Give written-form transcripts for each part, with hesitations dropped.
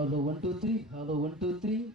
Hello, 1 2 3. Hello, 1 2 3.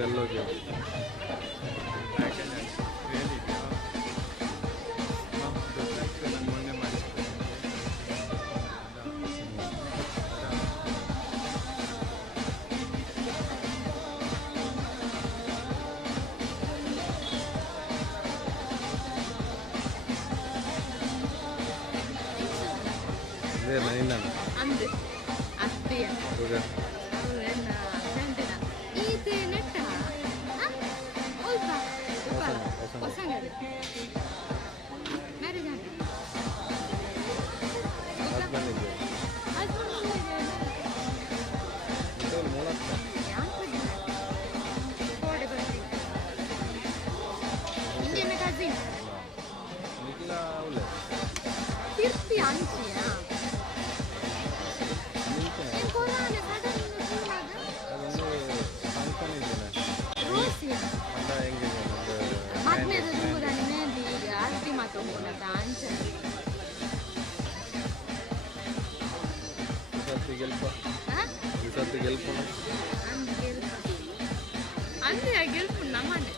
ಎಲ್ಲೋಗಿ ಮೊನ್ನೆ ಮಾಡಿಸ್ತೀನಿ ಅದೇ ಮನೆಯಿಂದ ಅಂದೆ ಅತ್ತೆಯ ಈಗ ನನ್ನ ಫ್ರೆಂಡಿನ ಇದು ನೆಟ್ಟ ಅಲ್ಪ ಹೊಸಂಗಡಿ ಮ್ಯಾರೇಜ್ ಆಗಿ ಹಸ್ಬೆಂಡ್ ಇದೆ ಮೂಲಕ ಇಂಡಿಯನ್ ಕಸಿನ್ ನಿಖಿಲ ಅವಳೆ ತಿರ್ತಿ ಅಂಚಿಯ ನಿಂತೇನೆ ಕೊಲಾನೆ ಸಡನ್ ಕೂಲಾಗ ಅದೊಂದು ಫಂಕ್ಷನ್ ಇದ್ದೇನೆ ರೋಸಿಯ ಅಂತ ಹೆಂಗಿದೆ ಒಂದು ಮದ್ಮೆದ ತುಂಬುದಾನೆ ಮೆಹಂದಿ ಈಗ ಅರ್ತಿ ಮಾತೊಂಬುನತ ಅಂಚ ಸತ್ತು ಗೆಲ್ಪ ಸತ್ತು ಗೆಲ್ಪು ಅಂದ್ ಗೆಲ್ಪ ಅಂದೆ ಗೆಲ್ಪು ನಮ್ಮನೆ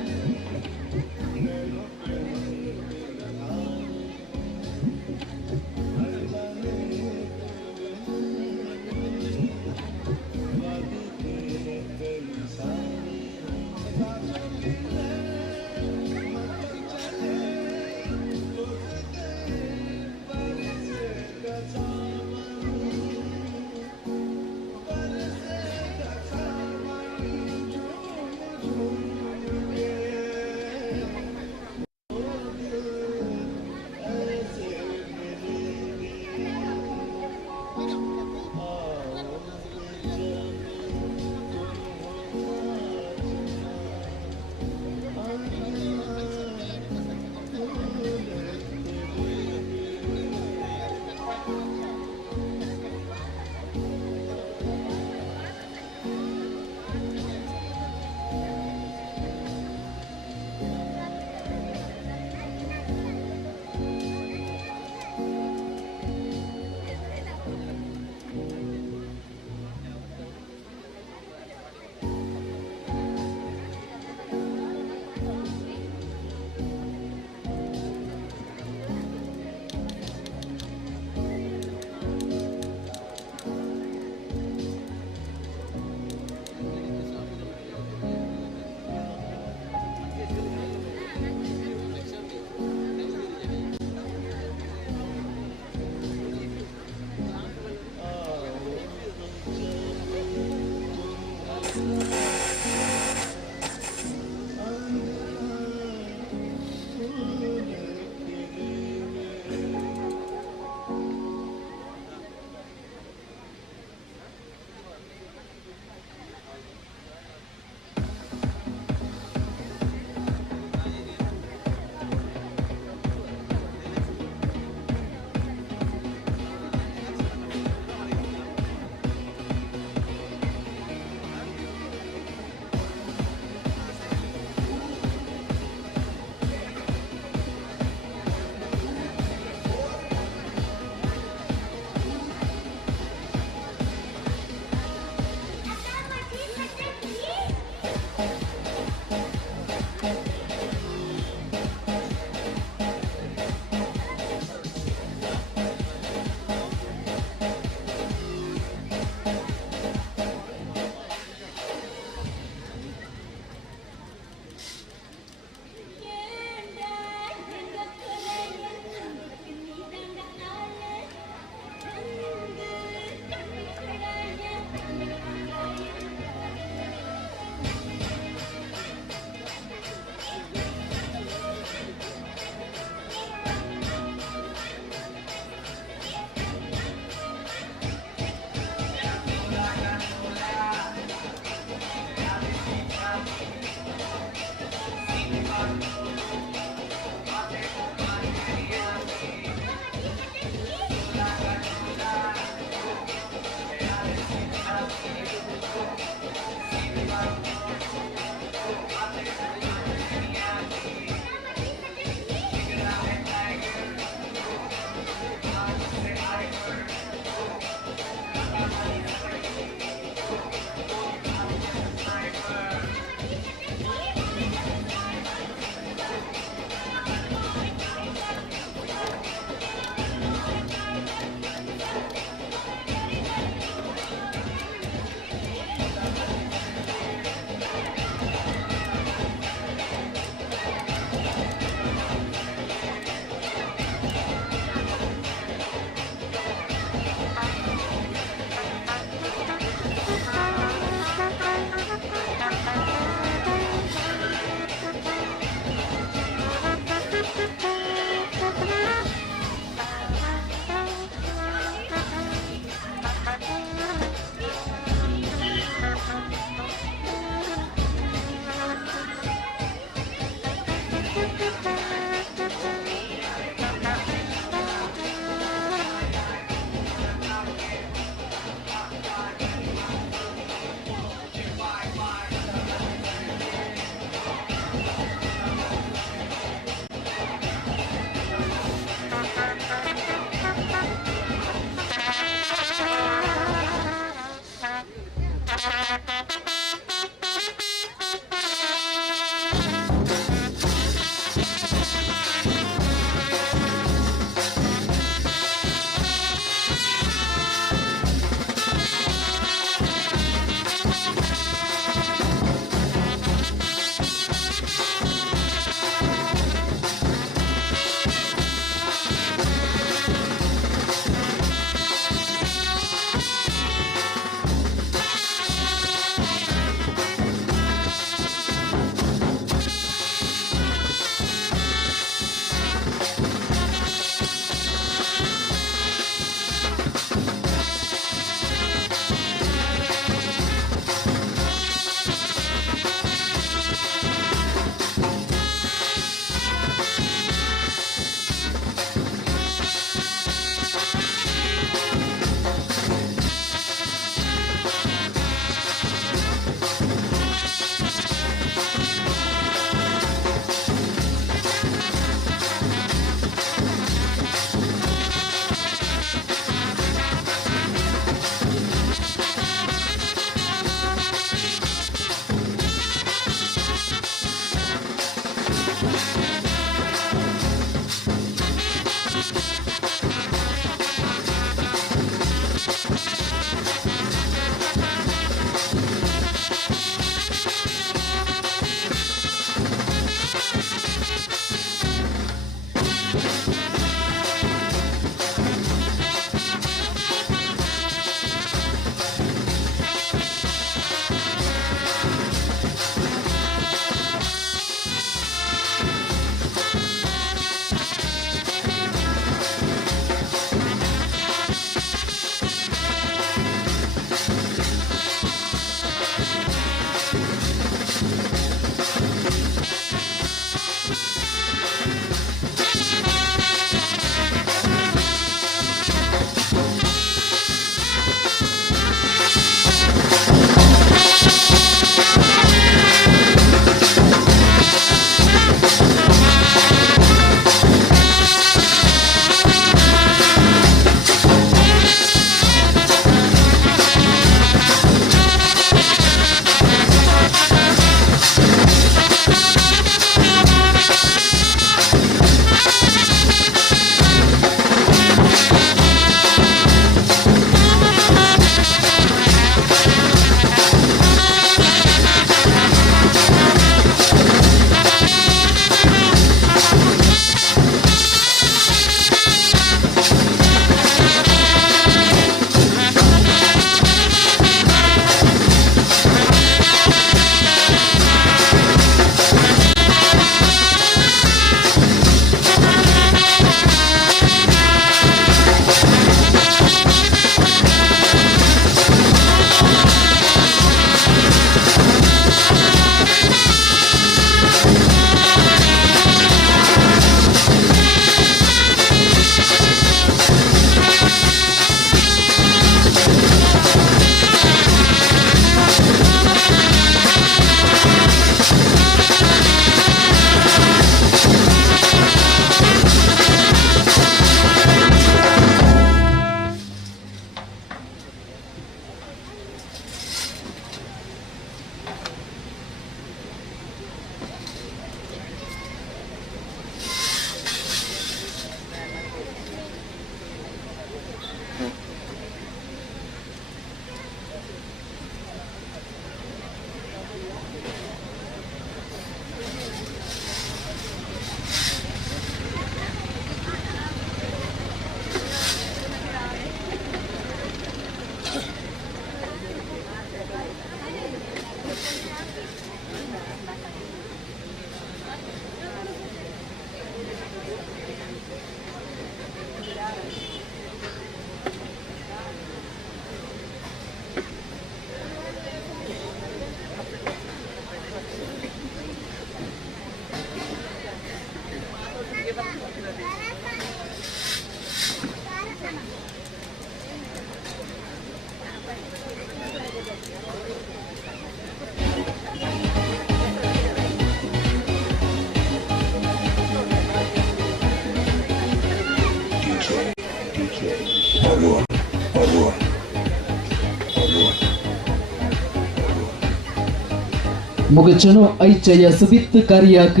मुगचनो आईच्या या सुबित कार्याक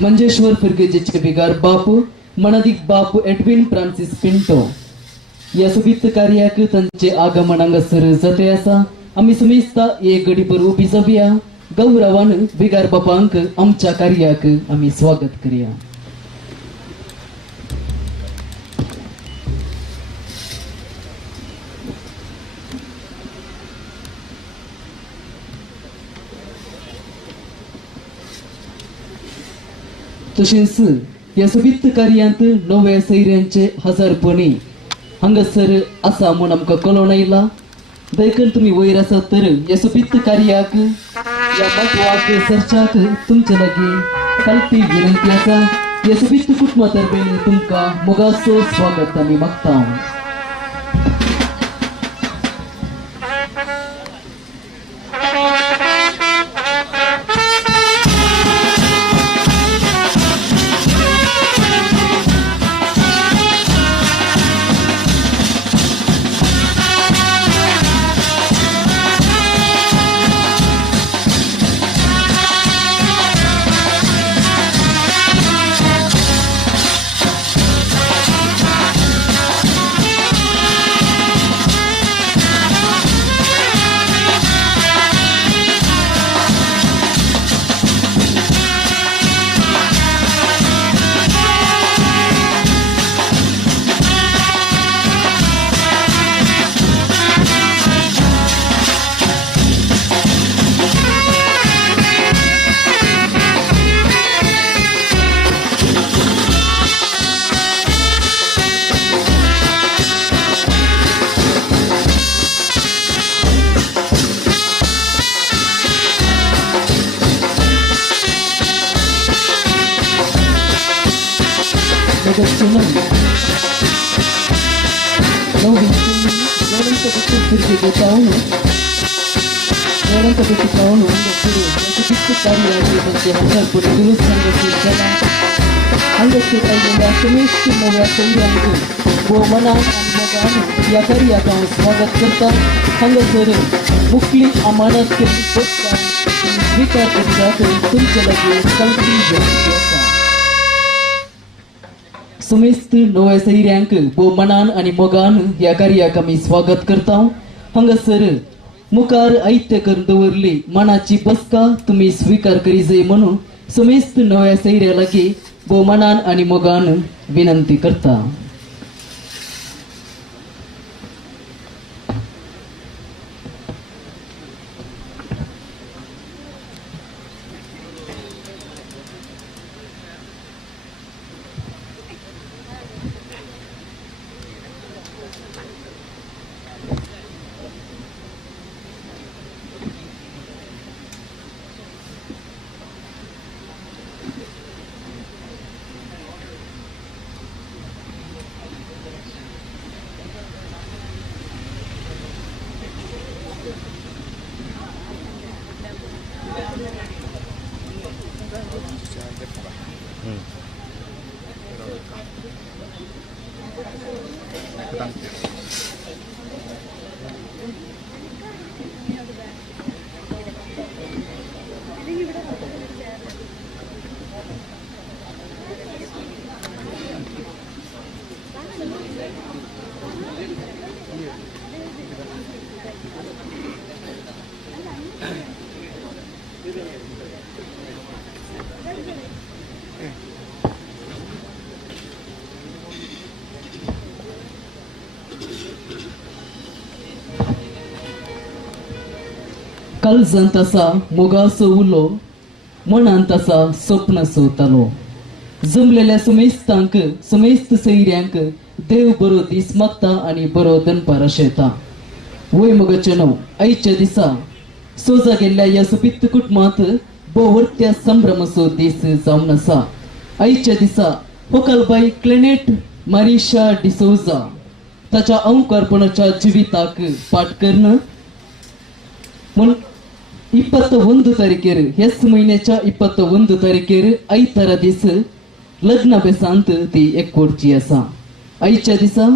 मंजेश्वर फिरगेजेचे बिगार बापू मनदिक बापू एडविन फ्रान्सिस पिंटो या सुबित कार्याक तांचे आगमनांग सर जाते असा आम्ही समिस्ता एक गडीपर उभी जाऊया गौरवान बिगार बापांक आमच्या कार्याक आम्ही स्वागत करूया. तसेच या सुबित कार्यांत नव्या सैर्यांचे हजारपणी हांगसर असा म्हूण आमकां कळोन आयला. देखून तुम्ही वयर आसात तर या सुबित कार्याक या महत्वाक सर्चाक तुमचे लागी कल्पी विनंती आसा. या सुबित कुटुंबा तर्फेन तुमकां मोगाचो स्वागत आमी मागता. स्वागत करता हांगसर मुखली अमानत केली बसता स्वीकार करतात तुमच्या लागी कल्पी विनंती आसा. समेस्त नव्या सैर्यांक मनान आणि मोगान ह्या कार्याक आमी स्वागत करता. हांगसर मुखार ऐत्य करून दवरली मनाची बसका तुम्ही स्वीकार करी जाय म्हणून समेस्त नव्या सैर्या लागी मनान आणि मोगान विनंती करता. काळजांत तसा मोगासो उलो मनांत तसा स्वप्न सोतालो. जमलेल्या समेस्तांक समेस्त सैर्यांक देव बरो दीस मागता आणि बरो दनपार आशेता. वय मगचनो आयच्या दिसा सोजा गेल्ल्या या सुपित कुटुंबात बोवर्त्या संभ्रमसो दीस जावन आसा. आयच्या दिसा होकालबाई क्लेनेट मारिशा डिसोजा ताच्या अवकारपणाच्या जिविताक पाठ करणं म्हण 21 तारखेर ह्याच महिन्याच्या 21 तारखेर आयतारा दीस लग्न बेसांत ती एकवटची आसा. आईच्या दिसा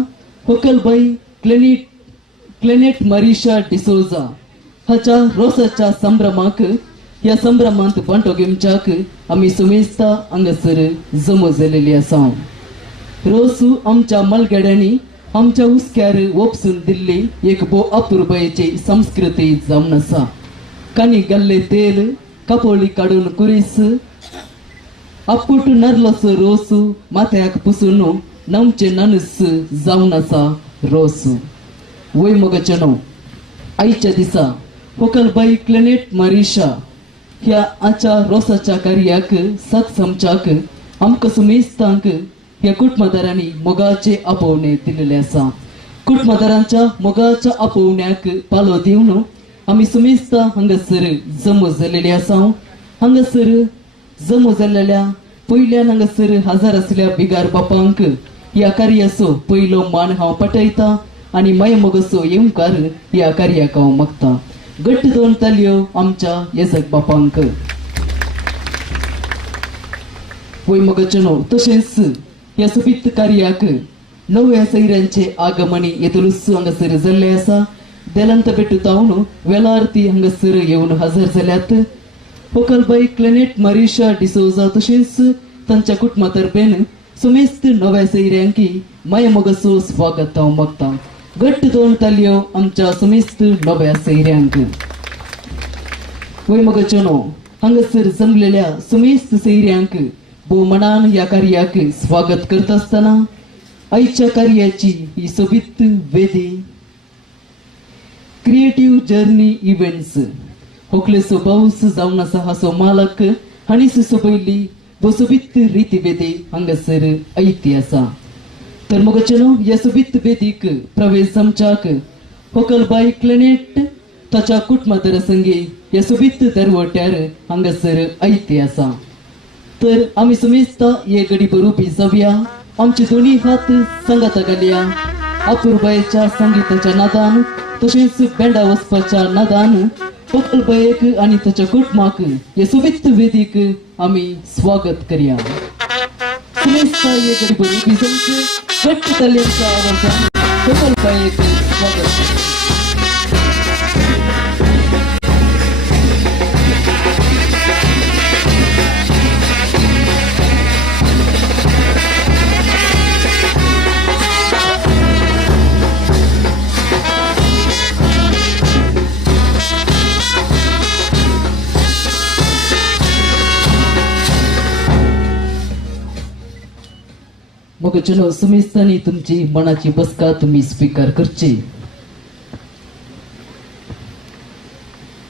होकलबाई क्लेनेट मरीशा डिसोजा हाच्या रोसाच्या संभ्रमाक या संभ्रमांत बांटो घेवच्याक आमी सुमेस्ता हांगासर जमो जालेली आसा. रोसू आमच्या मलगड्यांनी आमच्या हुस्क्यार ओपसून दिल्ली एक भोव अपुरबायेची संस्कृती जावन आसा. कानी गल्ले तेल कापोळी काडून कुरीस अप्पुट नरलोसो रोसू माथ्याक पुसून नमचे ननस जावन आसा रोसू. वय मोगचनो आईच्या दिसा होकलबाई क्लेनेट मरीशा ह्या आच्या रोसाच्या कार्याक साथ समच्याक आमकां सुमेस्तांक ह्या कुटमदारांनी मोगाचे आपोवणे दिलेले आसा. कुटमदारांच्या मोगाच्या आपोवण्याक पालो दिवन आमी सुमेस्ता हांगासर जमो जालेले आसा. हांगासर जमो जाल्लेल्या पयल्यान हांगासर हजर आसल्या बिगार बापांक ह्या कार्याचो पयलो मान हांव पटयता आनी माय मोगसो येवकार ह्या कार्याक हांव मागता. घट्ट दोन तालयो आमच्या येसक बापांक. वय मोगचनो तशेंच ह्या सुबीत कार्याक नव्या सैऱ्यांचे आगमनी येतुलूस हांगासर जाल्ले आसा. देलांत बेटुतावन वेलार्थी हांगासर येवन हजर जाल्यात. होकलबाई क्लेनेट मरीशा डिसोजा तशेंच तांच्या कुटुंबातर्फेन सुमेस्त नव्या सैऱ्यांकी माय मोगसो स्वागत हांव मागता. घट्ट दोन तालयो आमच्या सुमेस्त नव्या सैऱ्यांक. वय मोगचनो हांगासर जमलेल्या सुमेस्त सैऱ्यांक भोवमनान ह्या कार्याक स्वागत करता आसतना आयच्या कार्याची ही सोबीत वेदी क्रिएटिव्ह जर्नी इव्हेंट्स होकलेसो पाऊस जावन आसा हाचो मालक हांणीच सोबयल्ली सोबीत रीती वेदी हांगासर ऐती आसा. तर मोगचनो ह्या सोबीत वेदीक प्रवेश जमच्याक होकलबाई क्लेनेट ताच्या कुटुंबातर संगी ह्या सोबीत दरवट्यार हांगासर ऐती आसा. तर आमी सुमेस्ता ये गडी बरोवपी जावया. आमचे दोन्ही हात संगाता घालया. अपुरबायेच्या संगीताच्या नादान तशेंच बेंडा वचपाच्या नादान होकलबायेक आनी ताच्या कुटुंबाक हे सोबीत वेदीक आमी स्वागत करया. सुमेस्ता ये गडी बरोवपी जमचे घट्ट तालयांच्या आवाजान होकलबायेक स्वागत करया. मोगचनो सुमेस्तांनी तुमची मनाची बसका तुम्ही स्वीकार करची.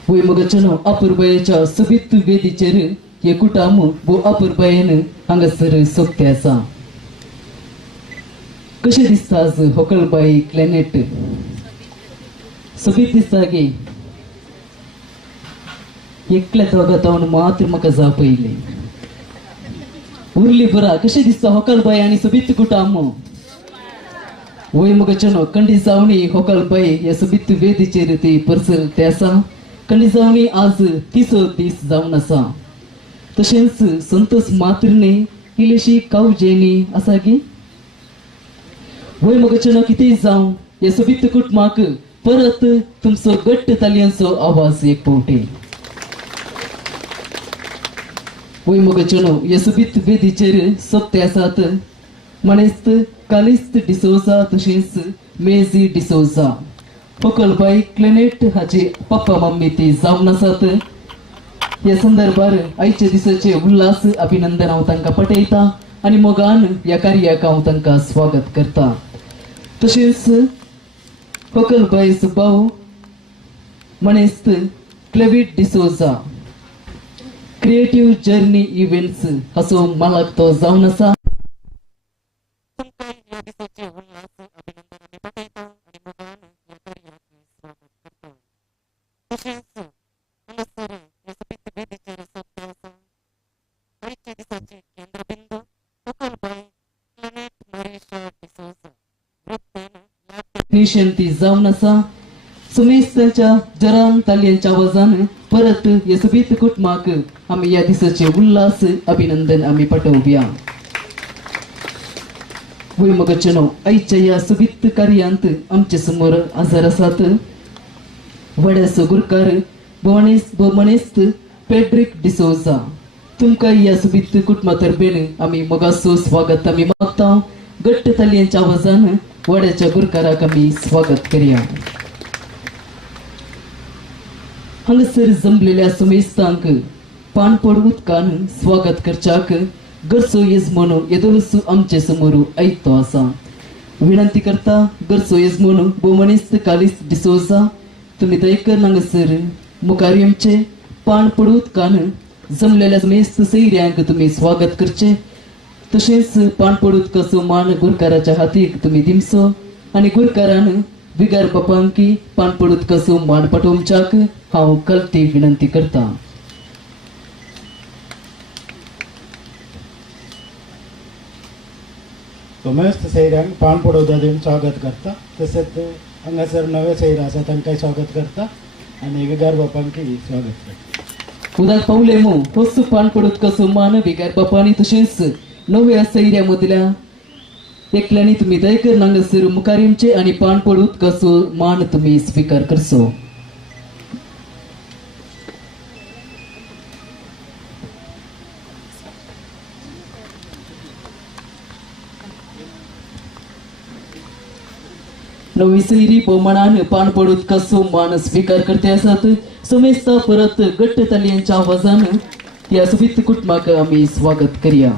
वय मोगचनो अपुरबायेच्या सोबीत वेदीचेर हे कुटाम वो अपुरबायेन हांगासर सोबते आसा. कशें दिसता आज होकलबाई क्लेनेट सोबीत दिसता गे. एकल्या दोगातावन मात्र म्हाका जाव पयले उरली बरा. कशें दिसता होकलबाई आनी सोबीत कुटाम. वय मोगचनो कंडी जावणी होकलबाई ह्या सोबीत वेदीचेर ती परसल ते आसा. कंडी जावणी आज तिसो दीस जावन आसा. तशेंच संतोष मात्रने इल्लीशी कावजेनी आसा गी. वय मोगचनो कितेंय जावं ह्या सोबीत कुटुंबाक परत तुमचो घट्ट तालयांचो आवाज एक पावटी. वय मोगचनो ह्या सोबीत वेदीचेर सोबते आसात मनेस्त कालिस्त डिसोजा तशेंच मेजी डिसोजा. होकलबाई क्लेनेट हाचे पप्पा मम्मी ती जावन आसात. ह्या संदर्भार आयच्या दिसाचे उल्हास अभिनंदन हांव तांकां पटयता आनी मोगान ह्या कार्याक हांव तांकां स्वागत करता. तशेंच होकलबाई भाव मनेस्त क्लेविट डिसोजा क्रिएटिव्ह जर्नी इव्हेंट्स हाचो मालक तो जावन आसा. निशांती जावन आसा. सुमेस्ताच्या जरान तालयांच्या आवाजान परत ह्या सोबीत कुटुंबाक आमी ह्या दिसाचे उल्हास अभिनंदन आमी पाठोवया. भुईमुगाच्या आईच्या या सुबित्त कार्यांत आमच्या समोर हजर आसात वड्याचो गुरकार बोमणेस्त पेड्रिक डिसोजा. तुमकां या सुबित्त कुटुंबातर्फेन आमी मोगाचो स्वागत आमी मागता. घट्ट तालयांच्या आवाजान वड्याच्या गुरकाराक आमी स्वागत करूया. हांगासर जमलेल्या सुमेस्तांक पाणपड उदकान स्वागत करच्याक गरजो येजमोन येदोळसू आमचे समोर आयतो आसा. विनंती करता गरजो येजमोन बोमणेस्त कालिस डिसोजा तुम्ही दयकर हांगासर मुखार येवचे. पाणपड उदकान जमलेल्या सुमेस्त सैऱ्यांक तुम्ही स्वागत करचे. तशेंच पाणपड उदकाचो मान गुरकाराच्या हातीक तुम्ही दिमचो आनी गुरकारान विगार बापांकी पाणपड उदकाचो मान पाठोवच्याक हांव कलती विनंती करता. समस्त सैऱ्यांक पाणपड उदकान स्वागत करता. तसेच हांगासर नवे सैर आसा तांकांय स्वागत करता आनी विगार बापांकी स्वागत करता. उदक पावले मो होच पाणपड उदकाचो मान विगार बापांनी तशेंच नव्या सैऱ्या मदल्या एकल्यांनी तुम्ही दयकर हांगासर मुखार येवचे आनी पाणपड उदकाचो मान तुम्ही स्वीकार करचो. नवी सैरी बोमणान पाणपड उदकाचो मान स्वीकार करते आसात. सुमेस्ता परत घट्ट तालयांच्या आवाजान या सुबित्त कुटुंबाक आमी स्वागत करूया.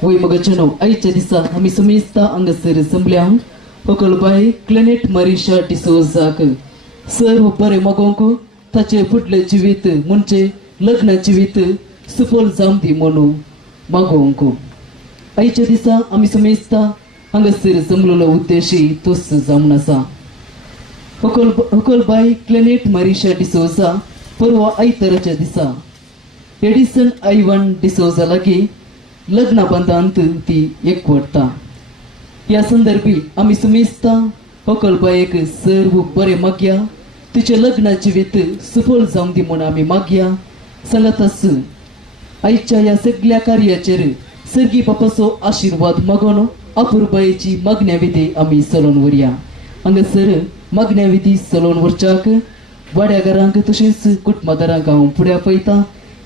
भुईमुगाच्या आयच्या दिसा आमी सुमेस्ता हांगासर जमल्या. होकलबाई क्लेनेट मरिशा डिसोजाक सर्व बरें मोगोंक ताचे फुडले जिवीत म्हणजे लग्न जिवीत सुफल जावं दी म्हणून मागोंक. आयच्या दिसा आमी सुमेस्ता हांगासर जमलेलो उद्देशी तोच जावन आसा. होकलबाई क्लेनेट मरिशा डिसोजा परवा आयताराच्या दिसा एडिसन आयवन डिसोजा लागीं लग्न बंधांत ती एकवटता. या संदर्भी आमी सुमेस्ता होकलबायेक सर्व बरें मागया. तिचे लग्न जिवीत सफल जावं दी म्हूण आमी मागया. सांगातच आयच्या या सगळ्या कार्याचेर सर्गी बापाचो आशिर्वाद मागोन अपुरबायेची मागण्या विधी आमी चलोवन व्हरया. हांगासर मागण्या विधी चलोवन व्हरच्याक वाड्यागारांक तशेंच कुटुंबादारांक हांव फुडें आपयता.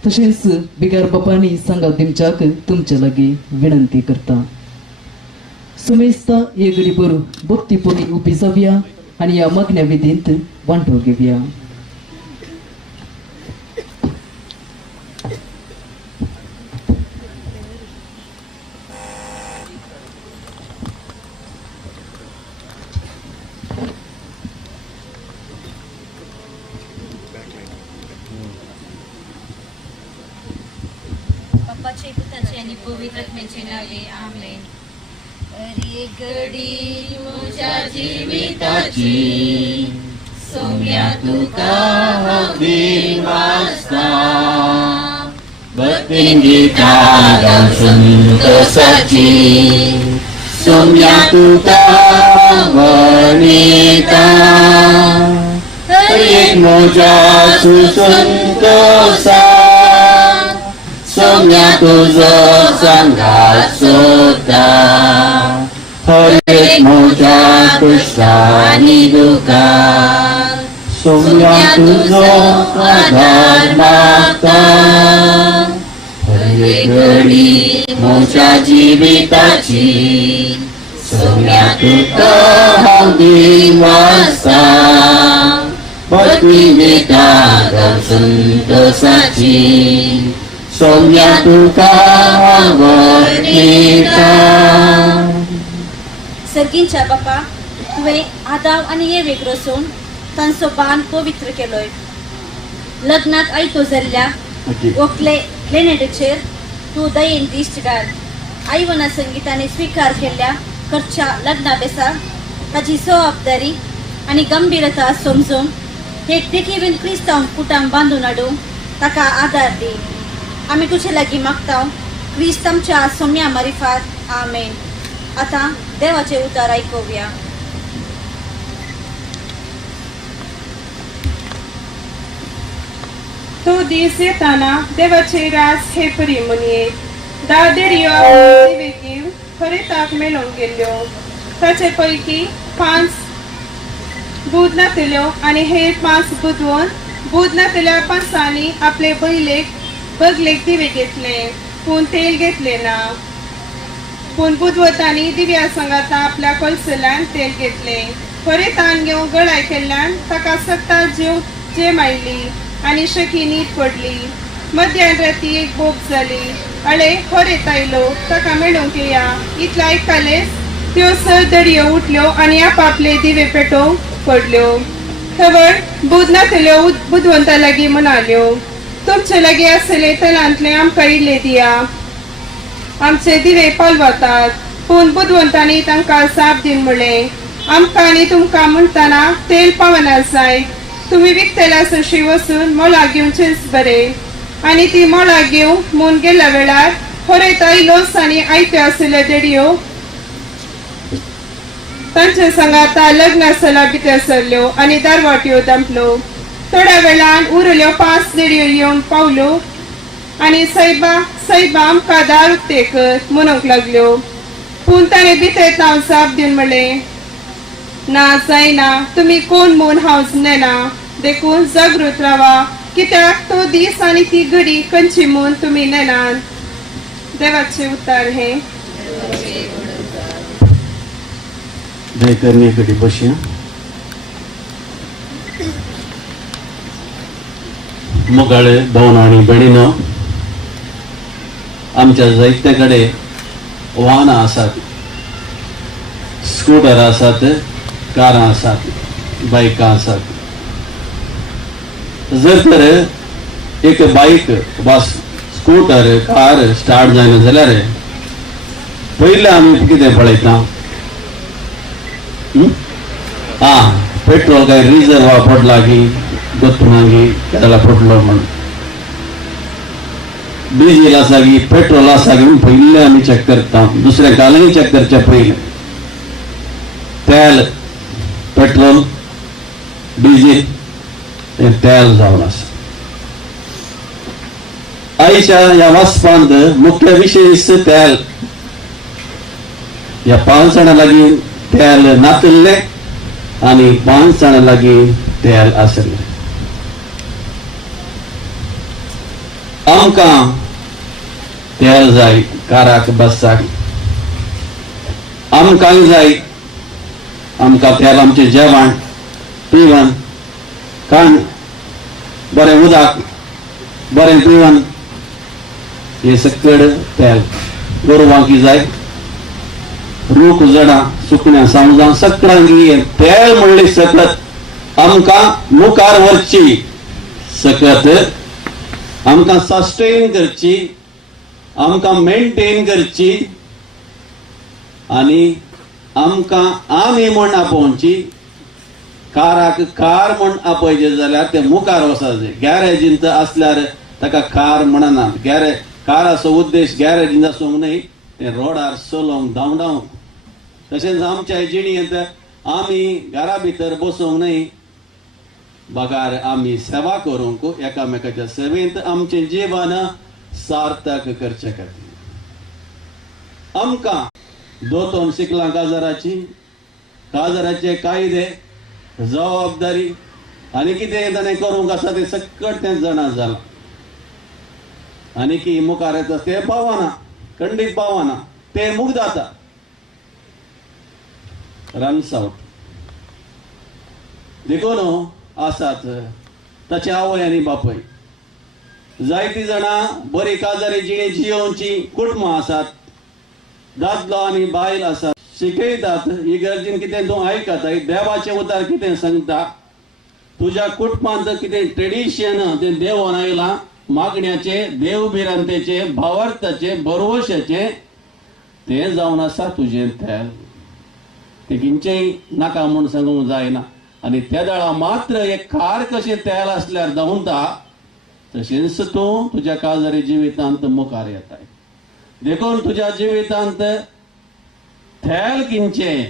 तशेंच बिगार बापांनी सांगात दिवच्याक तुमचे लागीं विनंती करता. सुमेस्ता हे घडीभर भक्तीपोटी उबी जावया आनी ह्या मागण्या विधींत वांटो घेवया. बापाचे पुत्राचे आणि पवित्र आत्म्याचे नावे आमेन. अरे घडी तुझ्या जीविताची सौम्या तुका हवी वाचता. भक्तीन गीता गाव संतोषाची सौम्या तुका वनिता. हरी मोजा सुसंतोषा सौम्या तुझो संघात सोता. हरेक मोठ्या कृष्णानी दुका सौम्या तुझो आधार मागता. हरेक घडी मोठ्या जीविताची सौम्या तुका हवी वाचता. भक्ती गीता गाव संतोषाची सौम्या तुका वनिता. सर्गींच्या बापा तुवें आदाव आनी हे वेगळोसून तांचो बान पवित्र केलोय. लग्नात आयतो जाल्ल्या ओकले क्लेनेडचेर तूं दयेन दिश्ट घाल. आयवना संगीताने स्वीकार केल्ल्या खर्च्या लग्ना बेसा ताची जबाबदारी आनी गंभीरता समजून एक देखीवन क्रिस्तांव कुटांब बांदून हाडूंक ताका आदार दी. आमी तुजे लागीं मागता क्रिस्त आमच्या सौम्या मारिफात आमेन. आता देवाचे उतार ऐकूया. तो दीस येताना देवाचे रास हे परी म्हणये. दादेडियो दिवेकी खरेताक मेळून गेल्यो ताचे पैकी 5 बुध नातल्यो आणि हे 5 बुधवून बुध नातल्या 5 आपले बगलेक दिवे घेतले पूण तेल घेतले ना पूण बुधवतांनी दिव्या संगाता आपल्या कळसल्यान तेल घेतले खरे ताण घेवन गळाय केल्ल्यान ताका सत्ता जे मारली आणि शकी न्हीद पडली मध्यान राती एक बोब जाली अळे खरे तायलो ताका मेळूंक येया इतले आयकलेच त्यो सरदडयो उठल्यो आणि आपापले दिवे पेटोवंक पडल्यो थवड बुध नातल्यो बुधवंता लागीं म्हणाल्यो तुमचे लागीं आसले तलांतले आमकां इल्ले दिया आमचे दिवे पालवतात पूण बुधवंतांनी तांकां साप दिन म्हणलें आमकां आनी तुमकां म्हणटाना तेल पावना जाय तुम्ही विकतेल्या सशी वचून मोळा घेवचेच बरे आणि ती मोळा घेवंक म्हूण गेल्या वेळार खरेत आयलोस आनी आयत्यो आसल्यो देडयो तांचे संगाता लग्न सला भितर सरल्यो आनी दारवाट्यो दंपलो थोड्या वेळान उरल्यो 5 देडयो येवन पावल्यो आणि सायबा आमकां दार उक्ते कर म्हणूंक लागल्यो पूण ताणें भितर तांव साप दिवन म्हणलें ना जायना तुम्ही कोण म्हूण हांव नेना देखून जागृत रावा कित्याक तो दीस आनी ती घडी खंयची म्हूण तुमी नेनात देवाचे उतार हे जय करणे कधी बसूया मुगाळे भावन आणि भयणीनो आमच्या जायते कडे वाहनां आसात स्कूटर आसात कारां आसात बायकां आसात जर तर एक बाईक वा स्कूटर कार स्टार्ट जायना जाल्यार पयले आमी कितें पळयता पेट्रोल काय रिजर्वा पडला की गोतुनागी त्याला पडलो म्हणून डिझेल आसा की पेट्रोल आसा की पयले आमी चेक करता दुसऱ्या कालांनी चेक करचे पयले तेल पेट्रोल डिझेल तेल जावन आसा आयच्या ह्या वाचपांत मुख्य विशय तेल ह्या 5 जाणां लागीं तेल नासले आणि 5 जाणां लागीं तेल आसले आमकां तेल जाय काराक बसाक आमकां जाय आमकां तेल आमचें जेवण पिवण खाण बरें उदक बरें पिवण हे सकड तेल गोरवांक जाय रूख जडां सुकण्यां सावजां सकडांगी तेल म्हणले सकत आमकां मुखार व्हरची सकत आमकां सस्टेन करची आमकां मेंटेन करची आनी आमकां आमी म्हण आपोवची काराक कार म्हण आपयचे जाल्यार ते मुखार वचचे गॅरेजींत आसल्यार ताका कार म्हणनात काराचो उद्देश गॅरेजींत आसूंक न्हय ते रोडार चलोवंक धांवडावंक तशेंच आमच्या जिणेंत आमी घरा भितर बसूंक न्हय बगार आमी सेवा करूंक एकामेकाच्या सेवेंत आमचें जीवन सार्थक करचे खातीर आमकां दोतोन शिकलां काजाराचे कायदे जबाबदारी आनी कितें ताणें करूंक आसा तें सकट तें जाणा जालां आनी की मुखार येता ते पावना खंडीत पावना ते मुक्त जाता रन्स आउट देखून आसात ताचे आवय आनी बापूय जायतीं जाणां बरी काजारी जिणे जियोवची कुटुंबां आसात दादलो आनी बायल आसात शिकयतात इगर्जीन कितें तूं आयकता देवाचें उतार कितें सांगता तुज्या कुटुंबांत कितें ट्रेडिशन तें देवून आयलां मागण्याचे देवबिरांतेचे भावार्थाचे भरवशाचे तें जावन आसा तुजें तेल ते खंयचेय नाका म्हूण सांगूंक जायना आनी त्या दाळा मात्र एक कार कशें तेल आसल्यार धांवता तशेंच तूं तुज्या काजारी जिवितांत मुखार येताय देखून तुज्या जिवितांत तेल किंचें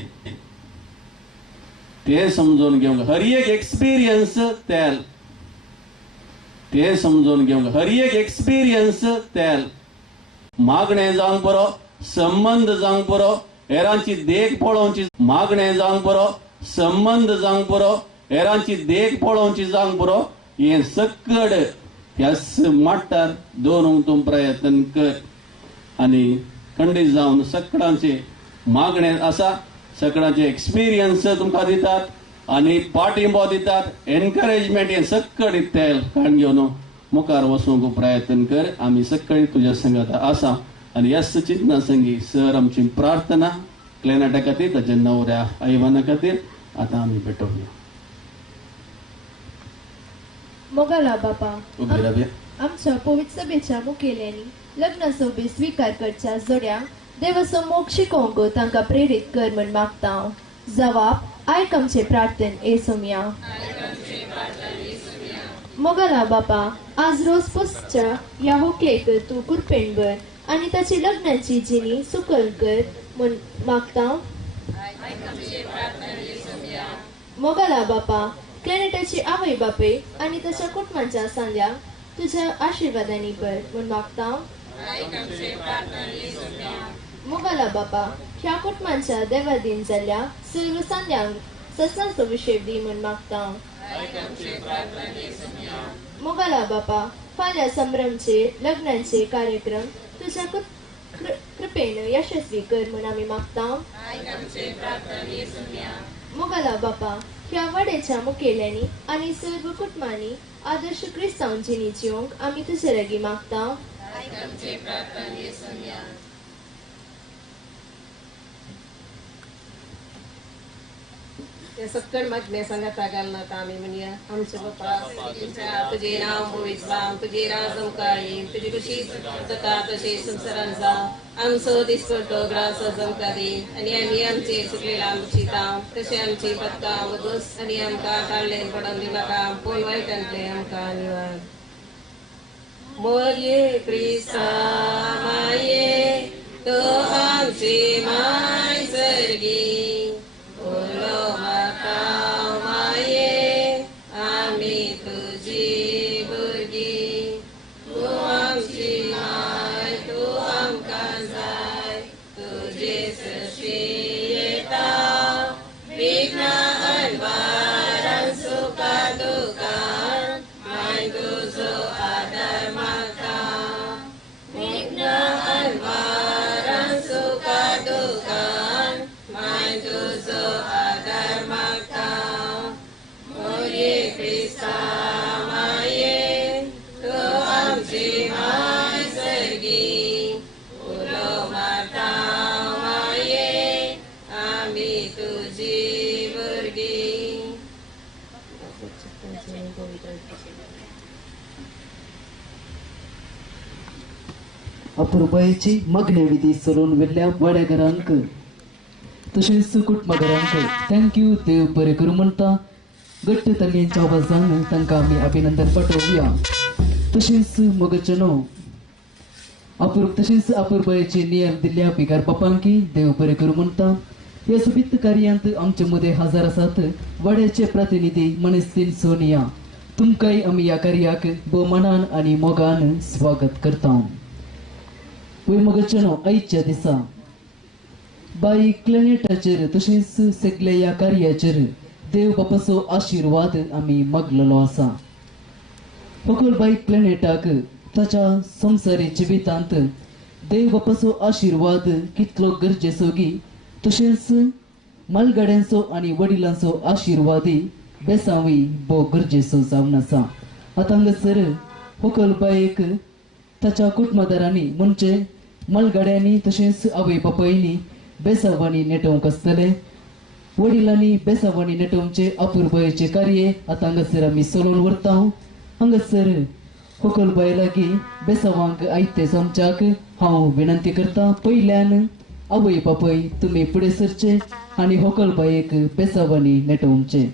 तें समजून घेवंक हर एक एक्सपिरियन्स तेल तें समजून घेवंक हर एक एक्सपिरियन्स तेल मागणें जावंक बरो, संबंध जावंक बरो, हेरांची देख पळोवची मागणें जावंक बरो, संबंध जावंक बरो, हेरांची देख पळोवची जावंक बरो, हे सकड ह्या माट्टार दवरूंक तूं प्रयत्न कर आनी खंडीत जावन सकडांचे मागणें आसा, सकडांचे एक्सपिरियन्स तुमकां दितात आनी पाठिंबो दितात, एनकरेजमेंट हे सकड तेल काण घेवन मुखार वचूंक प्रयत्न कर. आमी सकळी तुज्या संगात आसा आनी ह्या चिंतना संगी सर आमची प्रार्थना क्लेनाटा खातीर ताच्या नवऱ्या आयवाना खातीर आतां आमी भेटोवया. मोगाला बापा उबे रावया. आमच्या पवित्र सभेच्या मुखेल्यांनी लग्न सोबी स्वीकार करच्या जोड्यांक देवाचो मोग शिकोवंक तांकां प्रेरीत कर म्हण मागता. जवाब आयक आमचे प्रार्थन येसुया. मोगाला बापा आज रोज पोसच्या ह्या व्हंकलेक तूं कुरपेण भर आनी ताची लग्नाची जिणी सुकल कर म्हण मागता. मोगाला बापा क्लेनेटाची आवय बापय आनी ताच्या कुटुंबाच्या सांग्यांक तुझ्या आशिर्वादांनी भर म्हण मागता. मोगाला बापा ह्या कुटुंबाच्या देवादीन जाल्ल्या सर्व सांग्यांक ससनाचो विशेष दी म्हण मागता. मोगाला बापा फाल्यां संभ्रमचे लग्नाचे कार्यक्रम तुझ्या कृपेन यशस्वी कर म्हण आमी मागता. मोगाला बापा ह्या वडेच्या मुखेल्यांनी आनी सर्व कुटुंबांनी आदर्श क्रिस्तांव जिणी जिवंक आमी तुजे लागीं मागता. त्या सकड मागण्या सांगाता घालनात आमी म्हणया आमचे बापा तुझे नाव पवित्र जावं, तुझे राज आमकां येवं, तुजी कशी जाता तशी संवसारान जावं. आमचो दिसपट्टो ग्रास आमकां दी आनी आमी आमचे चुकलेला आमचिता तशें आमची बदकां वदूस आनी आमकां काडलें पडोन दी म्हाका पूण वायटांतले आमकां निवाड. मोरये क्रिस्ता माये तो आमची माय सर्गी बोलो म्हाका माये आमी तुजी भुरगीं. तूं आमची माय तूं आमकां जाय तुजे सशी येता विघ्ना अनवारान सुखा दुखान माय तुजो आदार म्हाका. विघ्ना अनवारान सुखा दुखान माय तुजो आदार म्हाका. मोरये क्रिस्ता माये तूं आमची माय सर्गी उलो माता माये आमी तुजी भुरगीं. अपुरबायेची मग्न विधी सोडून वेल्ल्या बड्या घरांक तशेंच कुटुंबाघरांक थँक्यू देव बरें करूं म्हणटा घट्ट तालयेंच्या आवाजान तांकां आमी अभिनंदन पाठोवया. तशेंच मोगचनो तशेंच अपुरबायेचे नियम दिल्ल्या पिकार बापांकी देव बरें करूं म्हणटा. ह्या सोबीत कार्यांत आमचे मदें हजर आसात वाड्याचे प्रतिनिधी मनस्तीन सोनिया. तुमकांय आमी ह्या कार्याक भोवमानान आनी मोगान स्वागत करता. वय मोगचनो आयच्या दिसा बाई क्लेनेटाचेर तशेंच सगळ्या ह्या कार्याचेर देव बापाचो आशिर्वाद आमी मागलेलो आसा. फकत बाई क्लेनेटाक ताच्या संवसारी जिवितांत देव बापाचो आशिर्वाद कितलो गरजेचो तशेंच मालगाड्यांचो आनी वडिलांचो आशिर्वादय बेसावय भोव गरजेचो जावन आसा. आतां हांगासर फकत बायेक ताच्या कुटुंबदारांनी म्हणजे मालगाड्यांनी तशेंच आवय बापायनी बेसावांनी नेटोवंक आसतले. वडिलांनी बेसावांनी नेटोवचे अपुरबायेचे कार्य आतां हांगासर आमी चलोवन व्हरता. हांगासर फकलबाये लागीं बेसावांक आयते चमच्याक हांव विनंती करता. पयल्यान आवय बापाय तुमी फुडें सरचे आनी होकलबायेक बेसावांनी नेटोवचे.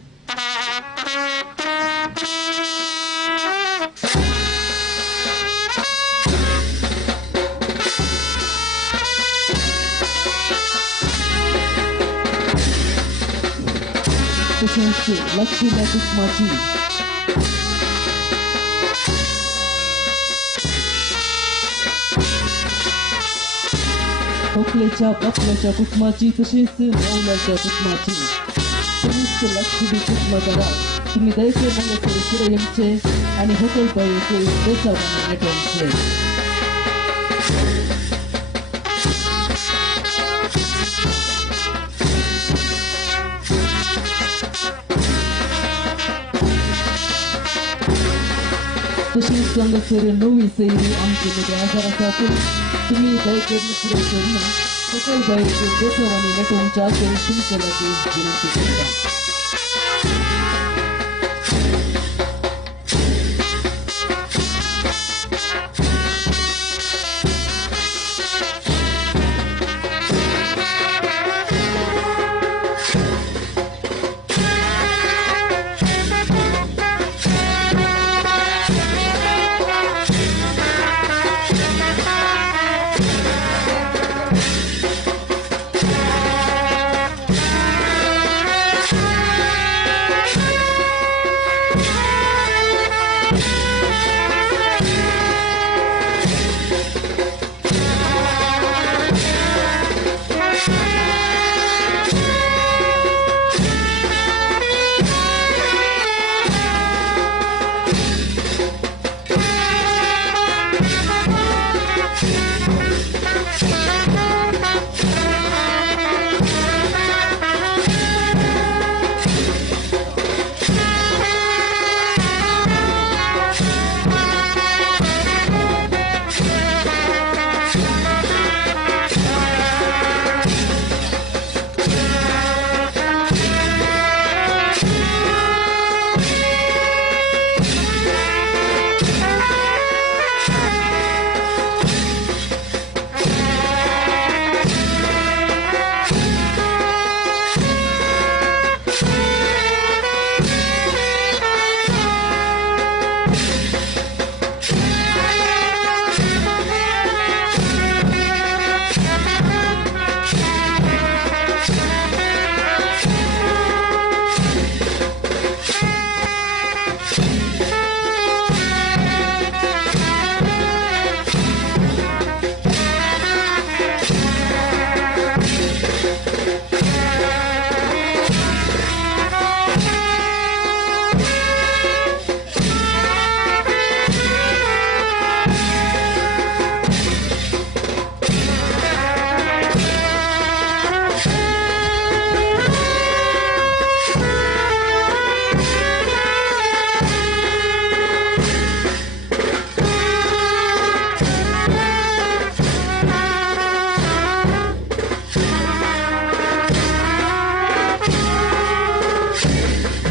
तशेंच लक्ष्मी कुटुंबाची आपल्याच्या बापल्याच्या कुटुंबाची तसेच मावल्याच्या कुटुंबाची तुम्हीच लक्ष दे कुटुंबाला तुम्ही दैसे मंगसर सुरयमचे आणि होकल बाईचे देशावाने नेटवंचे तशी संगसर नवी सैरी आमचे मध्ये आजारासाठी तुम्ही दैकरणी पुढे करून होकल बाईचे देशावाने नेटवंच्या असेल तुमच्या लगे विनंती करता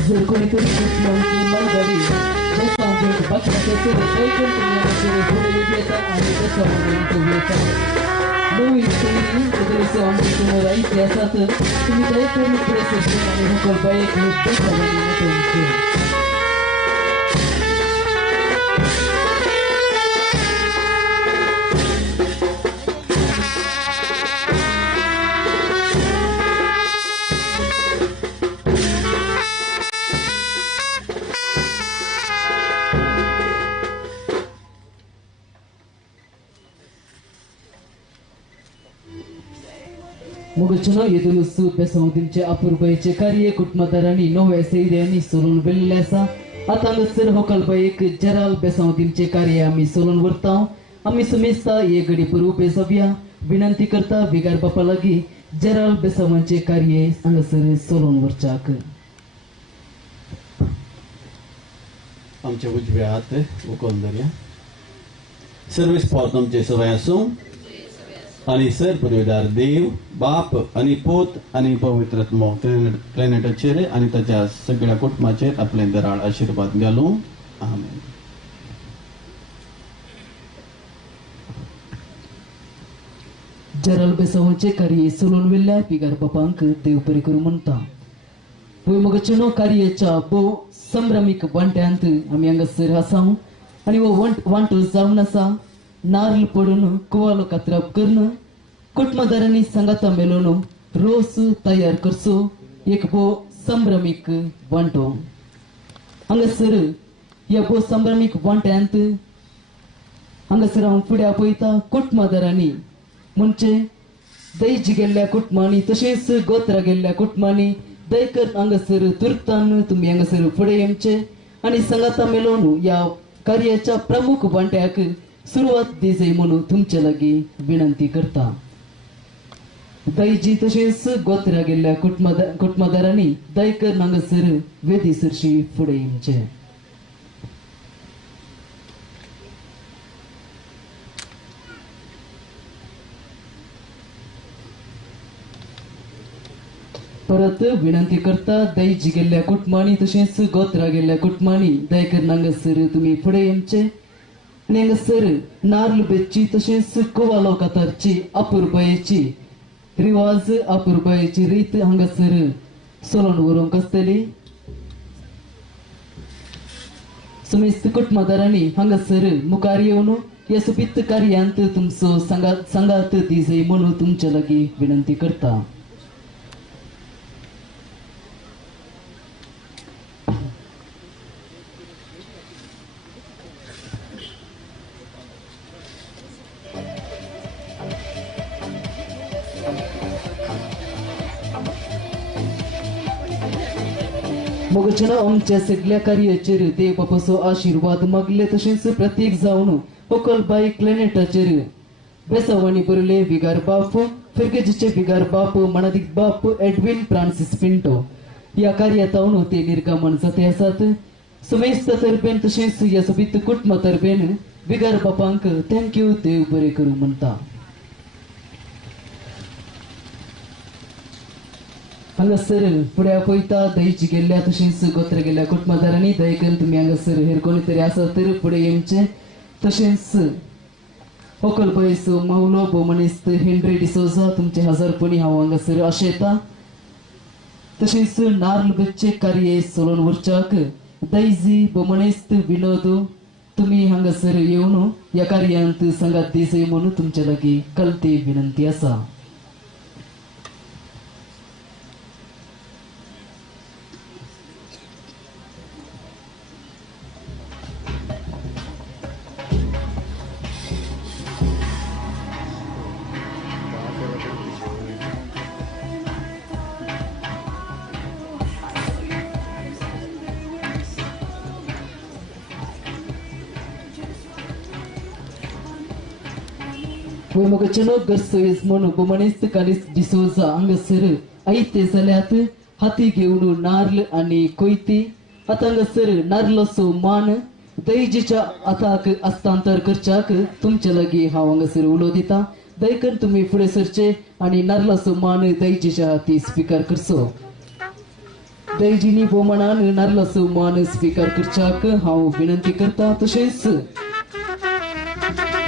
जर कोणीतरी कुटुंबाची मालगाडी देशांचे बाकीचे सर्व दैकन तुम्हाला पुढे येतात आणि देशामध्ये येतात नवीन शैली उद्देश आमच्या समोर इतिहासात तुम्ही दैकन प्रेस आणि होकल बाई एक देशामध्ये नेटवंचे मुगचना येदुलुसु बेसौदिंचे अपूर्वचे कार्य कुटुंबदारांनी नव्या सैर्यांनी सोलून वेल्लेले आसा आता हांगासर होकलबाईक जराल बेसौदिंचे कार्य आम्ही सोलून व्हरता आम्ही समेस्ता ये घडी पर उबे जावया विनंती करता विगार बापा लागी जराल बेसवांचे कार्य हांगासर सोलून व्हरच्याक आमचे उजवे हात उखलून धरया सर्वेस फावत आमचे सवय आसूं आणि सर पदवीदार देव बाप आणि पोत आणि पवित्रात्मा प्लॅनेटाचेर आणि ताच्या सगळ्या कुटुंबाचेर आपले दराळ आशीर्वाद घालूं आमेन. जराल बेसवांचे कार्य सोलून वेल्ल्या पिगार बापांक देव बरे करू म्हणता वैमगचनो कार्याच्या बो संभ्रमिक वांट्यांत आम्ही हांगासर आसा आणि वो वांटो जावन आसा नारळ पडून कुवालो कातराप करून कुटुंबदारांनी संगाता मेळून रोस तयार करचो एक बो संभ्रमिक वांटो हांगासर या बो संभ्रमिक वांट्यांत हांगासर हांव फुडें आपयता कुटुंबदारांनी म्हणजे दैज गेल्ल्या कुटुंबांनी तसेच गोत्रा गेल्ल्या कुटुंबांनी दैकर हांगासर तुर्तान तुम्ही हांगासर फुडें येवचे आणि संगाता मेलोवन या कार्याच्या प्रमुख वांट्याक सुरवात दिजे म्हणून तुमच्या लागीं विनंती करता. दैजी तसेच गोत्रा गेल्ल्या कुटुंबदारांनी दैकर हांगासर वेदी सरशी फुडें येवचे. परत विनंती करता दैज गेल्ल्या कुटुंबांनी तसेच गोत्रा गेल्ल्या कुटुंबांनी दैकर हांगासर तुम्ही फुडें येवचे आणि हांगासर नारळ बेतची तसेच कोवालो कातारची अपुरबायेची रिवाज अपुरबायेची रीत हांगासर सोलोन व्हरूंक आसतली. समेस्त कुटुंबदारांनी हांगासर मुखार येवन ह्या सुपीत कार्यांत तुमचो सांगात दिजे म्हणून तुमच्या लागीं विनंती करता. मगचना आमच्या सगळ्या कार्याचेर देव बापाचो आशीर्वाद मागले तसेच प्रत्येक जावन ओकल बाय क्लॅनेटाचेर बेसावानी बरले बिगार बाप फिरगेजीचे बिगार बाप मनादीक बाप एडविन फ्रांसिस पिंटो या कार्यातावन ते निर्गमन जाते आसात. समेस्त तर्फेन तसेच या सोबीत कुटुंबा तर्फेन बिगार बापांक थँक्यू देव बरे करूं म्हणटा. हांगासर फुड्या पळयता दैज गेल्ल्या तसेच गोत्र गेल्ल्या कुटुंबदारांनी दयेकन तुम्ही हांगासर हेर कोणी तरी आसा तर फुडें येवचे. तशेंच ओकलबायेचो मावलो बोमनिस्त हेनरी डिसोजा तुमचे हजरपणी हांव हांगासर आशयता. तशेंच नारळ बेतचे कार्य सोलोन व्हरच्याक दैजी बोमनिस्त विनोद तुम्ही हांगासर येवन ह्या कार्यांत सांगात दिजे म्हणून तुमच्या लागीं कलती विनंती आसा. Mugachano Garso is mono Bomanist Kalis Disoza Angasir Aite Salat Hati Geunu Narl Ani Koiti Atangasir Narloso Man Daijicha Atak Astantar Kerchak Tumchalagi Hawangasir Ulodita Daikan to me Freserche Ani Narloso Man Daijisha Hati Speaker Kerso Daijini Bomanan Narloso Man Speaker Kerchak How Vinanti Karta Tushes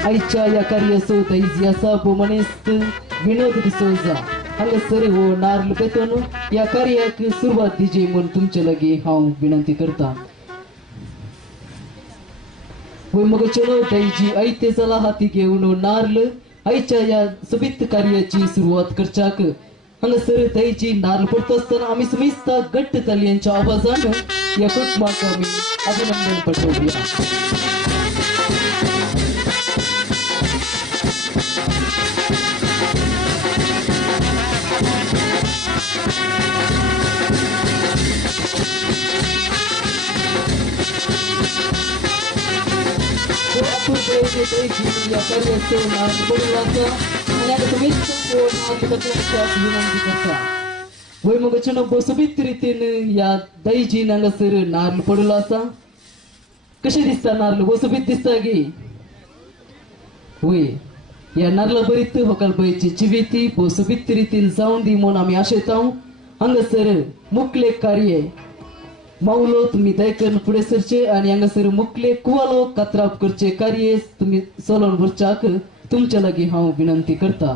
आईच्या या कार्यासो दैजियासा बोमनेस्त विनोद डिसोजा हांगासर हो नारळ बेतून या कार्याक सुरुवात दिजे म्हूण तुमचे लागी हांव विनंती करता. मग चलो दैजी आयते चला हाती घेऊन नारळ आईच्या या सुबीत कार्याची सुरुवात करच्याक हांगासर दैजी नारळ पडत असताना आम्ही समिस्त गट्ट तालयांच्या आवाजान या कुटुंबाक आम्ही अभिनंदन पाठवूया. या कार्याचो नाव बोलवाचा आणि समिस्त विनंती करता. वय मग बसबीत रीतीन या दैजी हांगासर नारळ पडलो आसा. कशें दिसता नारळ बसबीत दिसता गी वय या नारळा बरीत होकालबाईची जिविती बसबीत रीतीन जावन दी म्हूण आमी आशेता. हांगासर मुखले कार्य माऊलो तुम्ही दैकन फुडें सरचे आणि हांगासर मुखले कुवालो कातराप करचे कार्य तुम्ही सोलोन व्हरच्याक तुमच्या लागी हांव विनंती करता.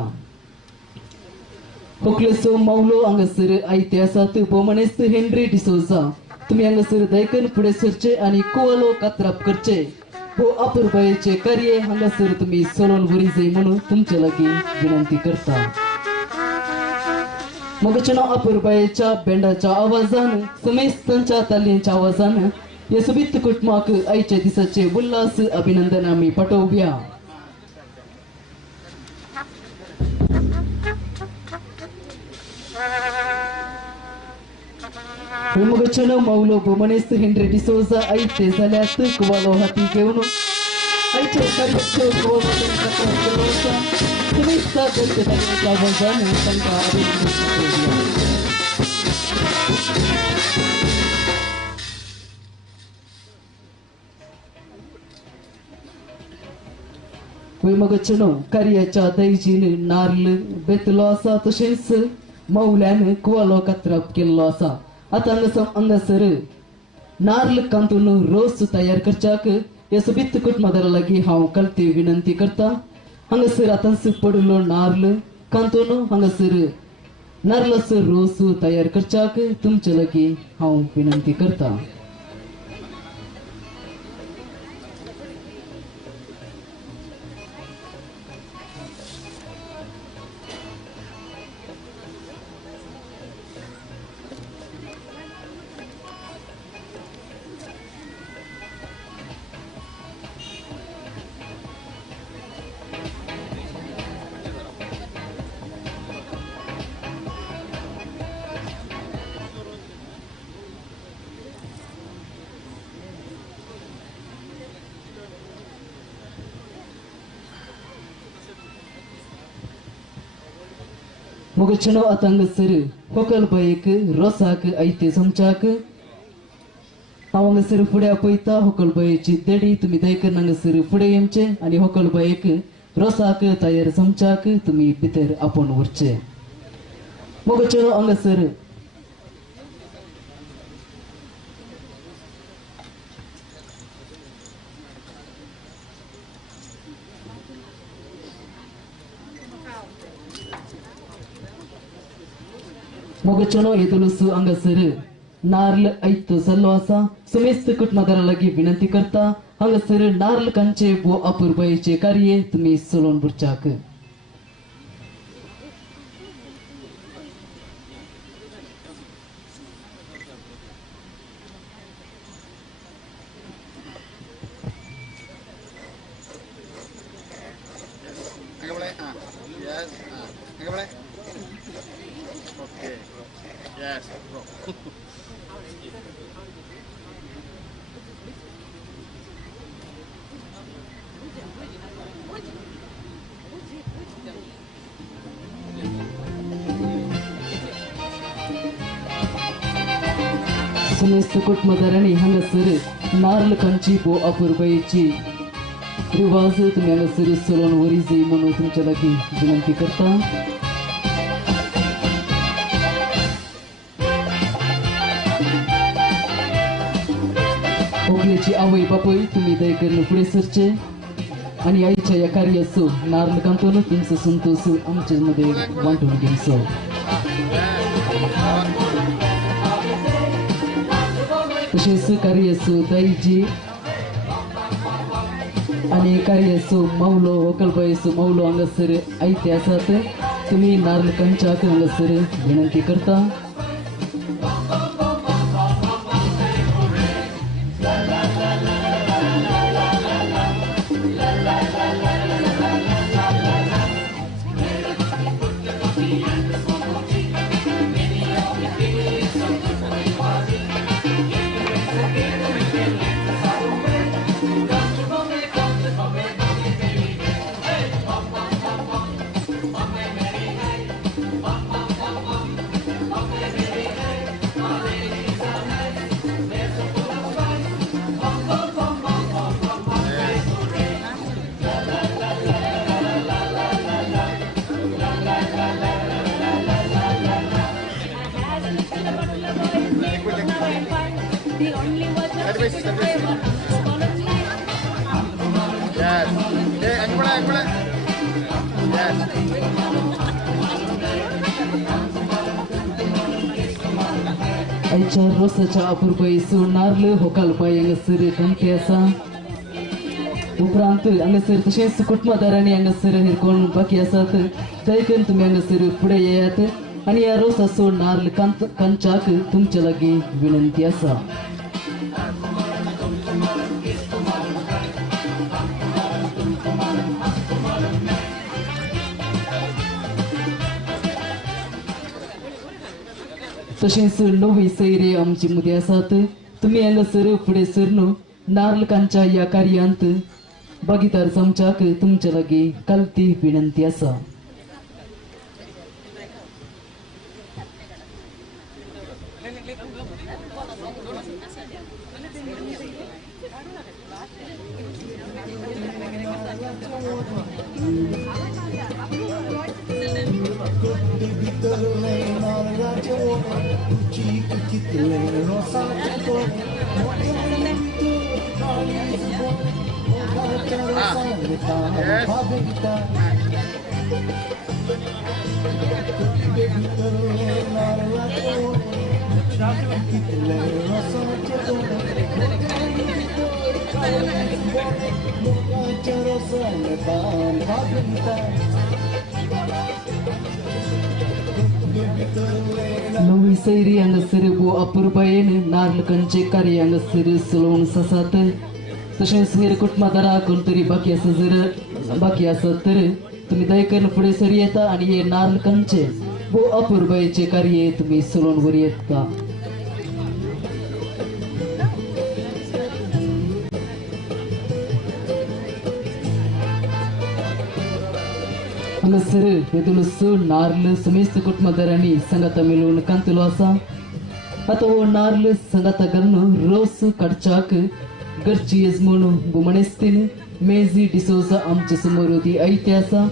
होकलेसो माऊलो हांगासर आयते आसात बोमनेस्त हेनरी डिसोजा तुम्ही हांगासर दैकन फुडें सरचे आणि कुवालो कातराप करचे हो अपुरबायेचे कार्य हांगासर तुम्ही सोलोन व्हरीजे म्हणून तुमच्या लागी विनंती करता. मगचना अपुरबायेच्या बेंडाच्या आवाजान समेस्तांच्या ताल्यांच्या आवाजान या सुबीत कुटुंबाक आयच्या दिसाचे उल्हास अभिनंदन आम्ही पाठवूया. Umugacano maulo bomanes Henry D'Souza aite zaल्यात कुवालो हाती घेऊन आईचे कार्यक्रम कुवालो त्यांचा तुम्ही सादर करण्याचा वजन त्यांचा Umugacano कार्याच्या दैजीन नारल बेतलो असा तसेच मौल्यान कुवालो कत्राप केल्लो असा आता अंगसर नार्ल कांतून रोज तयार करच्याक या सोबीत कुटुंबादारा लागी हांव कलते विनंती करता हांगसर आतांस पडलो नार्ल कांतून हांगसर नार्लस रोज तयार करच्याक तुमचे लागी हांव विनंती करता मुगचनो अतंग सर होकल बायक रोसाक ऐते समचाक हांव सर फुडें आपयता होकल बायची देडी तुम्ही दयकर हांग सर फुडें येवचे आनी होकल बायक रोसाक तयार समचाक तुम्ही भितर आपोवन उरचे मुगचनो हांगसर ಮೊಗಚನೋ ಎದುಲುಸು ಹಂಗಸರು ನಾರ್ಲ್ ಐತು ಸಲ್ವಾಸ ಸಮೇಸ್ತ ಕುಟುಂಬದರ ಲಗಿ ವಿನಂತಿ करता हंगसर नार्ल कंचे बो अपूर्वचे कार्य तुम्ही सोलोन बुरचाक समेस्त कुटुंबदारांनी हंगसर नार्ल कंची बो अपूर्वची रिवाज तुम्ही हंगसर सोलोन वरीजे म्हणून तुमच्या लागी विनंती करता ओगलेची आवय बापय तुम्ही दयकरन पुढे सरचे आणि आईच्या या कार्याचो नार्ल कांतून तुमचं संतोष आमच्या मध्ये वांटून घेवचो तसेच कार्याचो दाईजी आणि कार्याचो मौलो होकलबाईचो मौलो हांगसर आयते आसात तुम्ही नार्ल कंचाक हांगसर विनंती करता आईच्या रोसाच्या अपूर्वयसो नार्ल होकालबाई हांगसर कंटे आसा उपरांत हांगसर तशेंच कुटुंबदारांनी हांगसर हिरकोण बाकी आसात दयकन तुम्ही हांगसर फुडें येयात आनी ह्या रोसाचो नार्ल कंचाक तुमच्या लागी विनंती आसा तशेंच नवी सैरे आमची मध्ये आसात तुम्ही हांगासर फुडें सरनो नारळकांच्या या कार्यांत भागीदार जावच्याक तुमचे लागीं कालती विनंती आसा. नवी सैरी हांगासर भोव अपुरबायेन नारळकांचे कार्य हांगासर चलोवन आसात. तशेंच हेर कुटुंबादारां कोण तरी बाकी आसत तर तुम्ही दयकन फुडें सरी येता आनी हे नारळकांचे भोव अपुरबायेचे कार्य तुम्ही चलोवन वर येता. हांगासर येदुलस नारळ समेस्त कुटुंबादारांनी संगाता मेळून कांतलो आसा. आता हो नारळ संगाता घालून रोस काडच्याक घरची येजमून बुमणेस्तीन मेजी डिसोजा आमचे समोर ती ऐते आसा.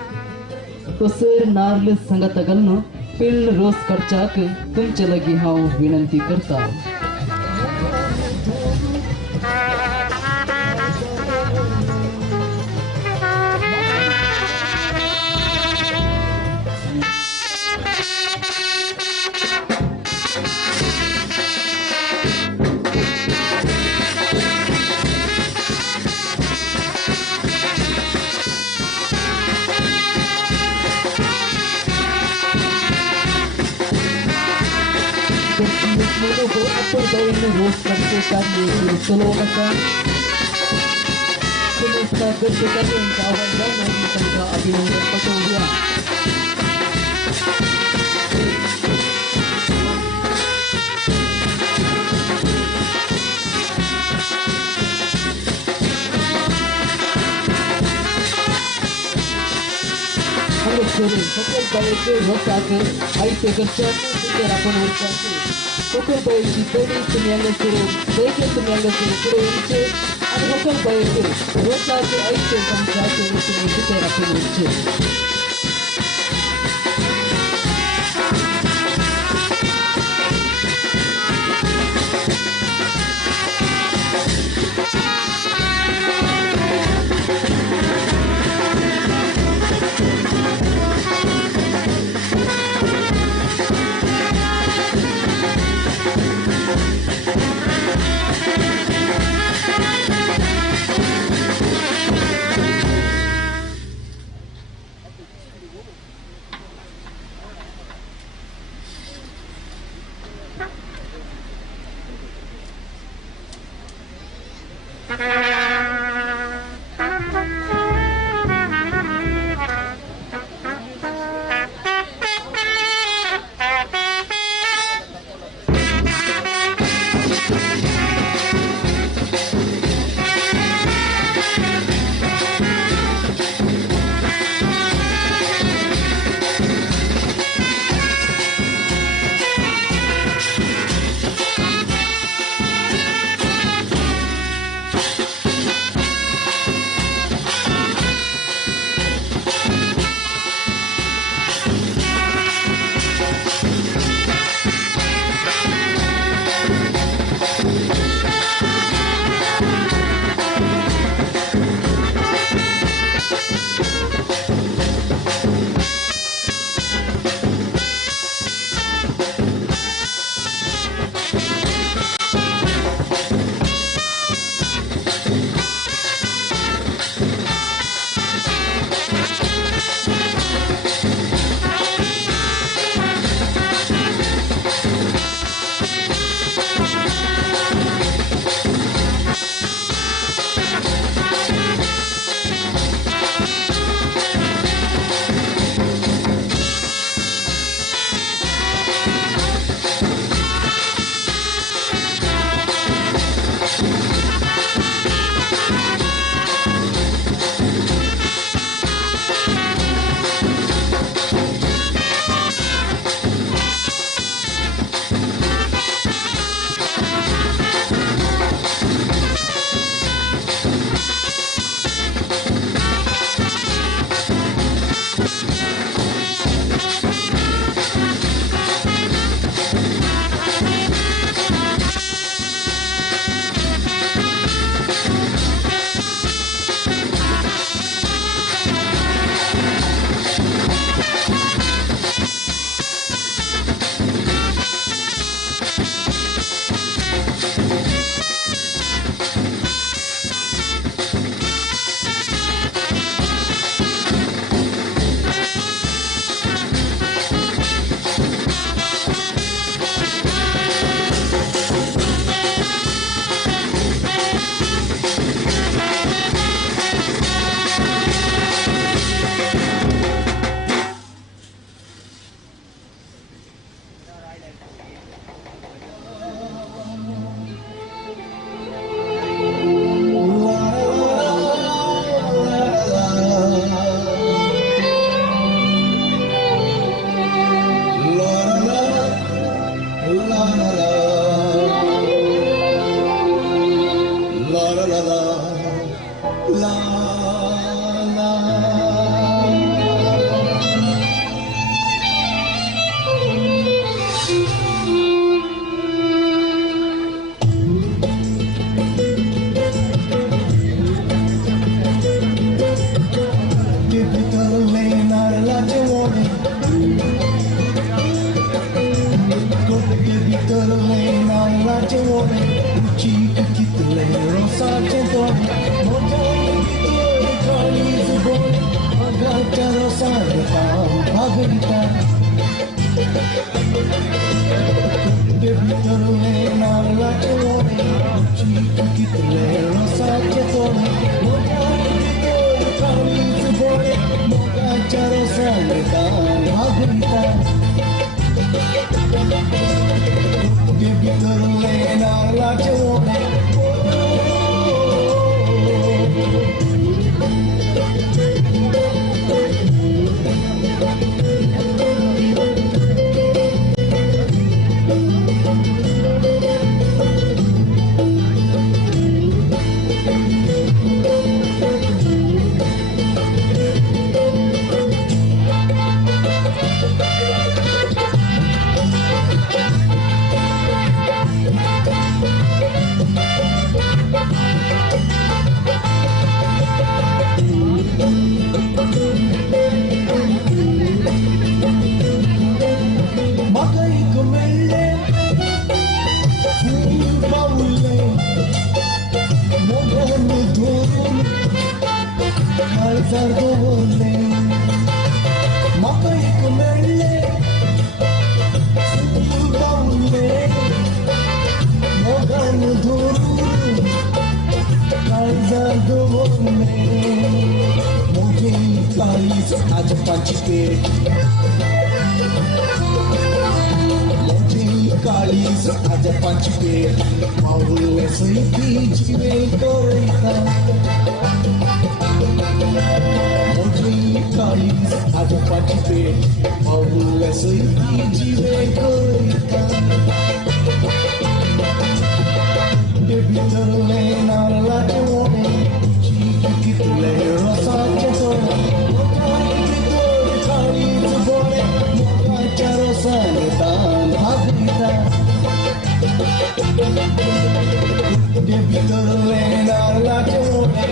तसर नारळ संगाता घालून पिल्ल रोस काडच्याक तुमचे लागीं हांव विनंती करता. रोज करते कार्य चलो बसा अभिनंदन पटवूया. सकल बायेचे होतात आईचे घरच्या आपण होतात सकल बायेची पेढी तुम्ही हांगासर देखील तुम्ही हांगासर फुडें येवचे आनी सकल बायेचे रोसाचे आईचे आमच्याचे तुम्ही भितर आपण येवचे. कोटे भितरले नाल्लाचे ओडे रुचीक कितले रोसाचे तोडे मोजाई भितर काळीज बोडे मगाच्या रोसार काम भागविता कोटे भितरले नाल्लाचे ओडे रुचीक कितले रोसाचे तोडे मोजाई भितर काळीज बोडे मगाच्या रोसार काम भागविता कोटे भितरले नाल्लाचे ओडे Makaik melle, ful paule, mogan dhorun, halzar dole. Makaik melle, ful paule, mogan dhorun, halzar dole. Moge kalis aaj panchpet. काळीज आज पंचपेट पाऊले सैती जीवे करिता मोजी काळीज आज पंचपेट पाऊले सैती जीवे करिता ते भितरले नाल्लाचे ओडे चीक कितले रोसाचे तोडे भितर काळीज बोडे मोगाच्या रोसाने तान भागविता कोटे भितरले नाल्लाचे ओडे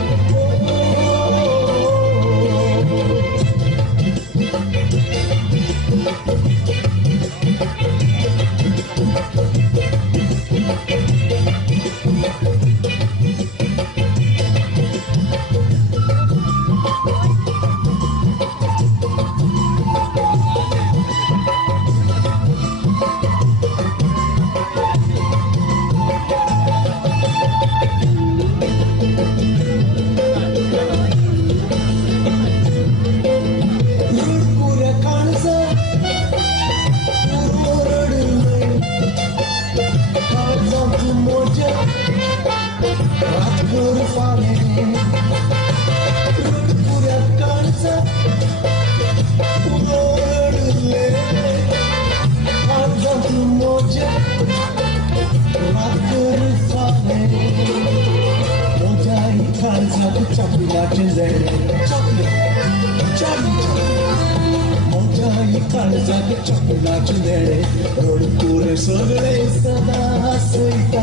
चपलाचे नेडे रोडपुरे सगळे सदा हसयता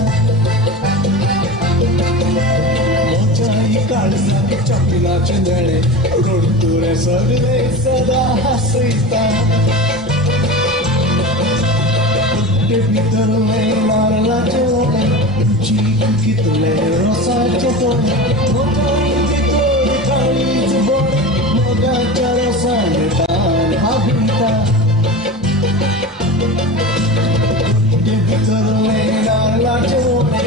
मोजाई काळजाके चपलाचे नेडे रोडपुरे सगळे सदा हसयता कोटे भितरले नाल्लाचे ओडे रुचीक कितले रोसाचे तोडे मोजाई भितर काळीज बोडे मोगाच्या रोसाने तान भागविता कोटे भितरले नाल्लाचे ओडे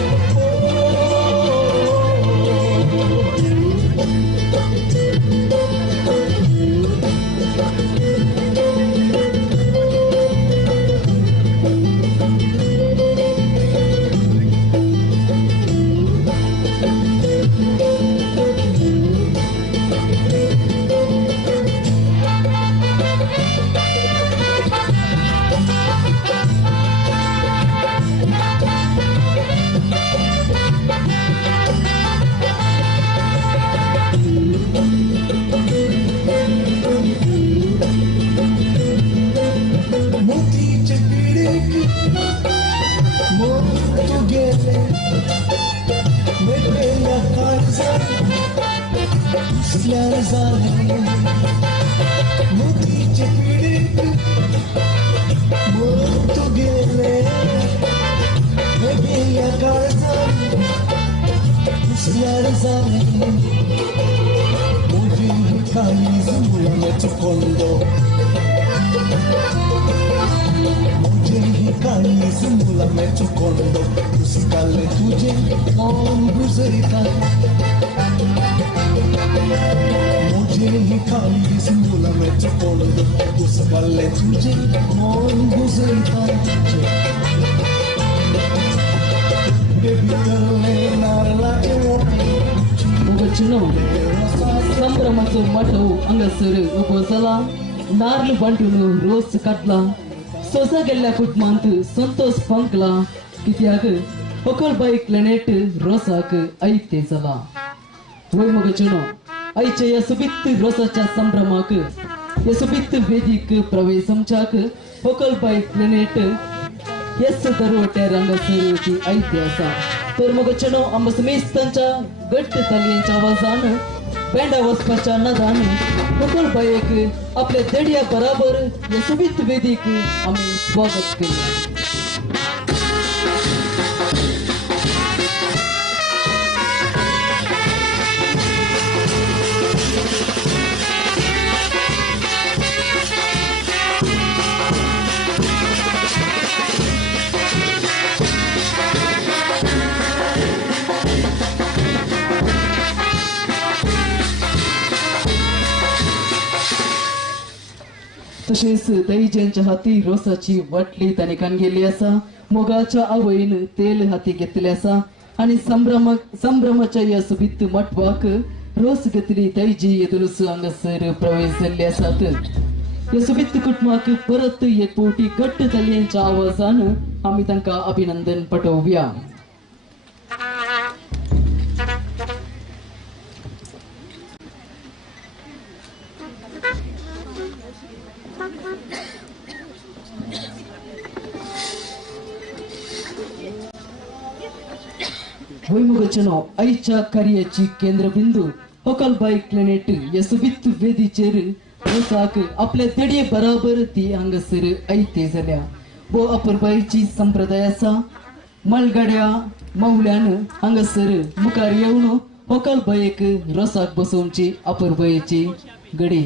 मोतीचे पिडीक मोर तो गेले संभ्रमाचं मठव अंगसर उपसला नारळ बांधून रोज काटला सोसा गेल्या कुटुंबांत संतोष पंकला कित्याक पकल बाईक प्लॅनेट रोसाक ऐते चला होय मग चुनो आईच्या या सुबित्त रोसाच्या संभ्रमाक या सुबित्त वेदिक प्रवेशमच्याक पकल बाईक प्लॅनेट यस दरवट्या रंगसरची ऐते असा तर मग चुनो आंबसमेस्तांच्या गट्ट तालयांच्या आवाजान बँडा वचपाच्या नदान पकल बाईक आपल्या देड्या बराबर या सुबित्त वेदिक आम्ही स्वागत केले तसेच दैज्यांच्या हाती रोसाची वाटली त्याने कान गेली असा मोगाच्या आवयीन तेल हाती घेतले असा आणि संभ्रमाच्या या सुबित्त मठवाक रोस घेतली दैजी येदुलस अंगसर प्रवेश झाले असतात या सुबित्त कुटुंबाक परत एक पोटी घट्ट तालयांच्या आवाजान आम्ही त्यांना अभिनंदन पटवूया वैमुगचनो आईच्या कार्याची केंद्रबिंदू होकल बाईक प्लॅनेट या सुबित्त वेदीचेर रोसाक आपल्या देडे बराबर ती अंगसर ऐते झाल्या व अपूर्बाईची संप्रदाय असा मलगाड्या मौल्यान अंगसर मुखार येऊन होकल बाईक रोसाक बसवूनची अपूर्बाईची गडी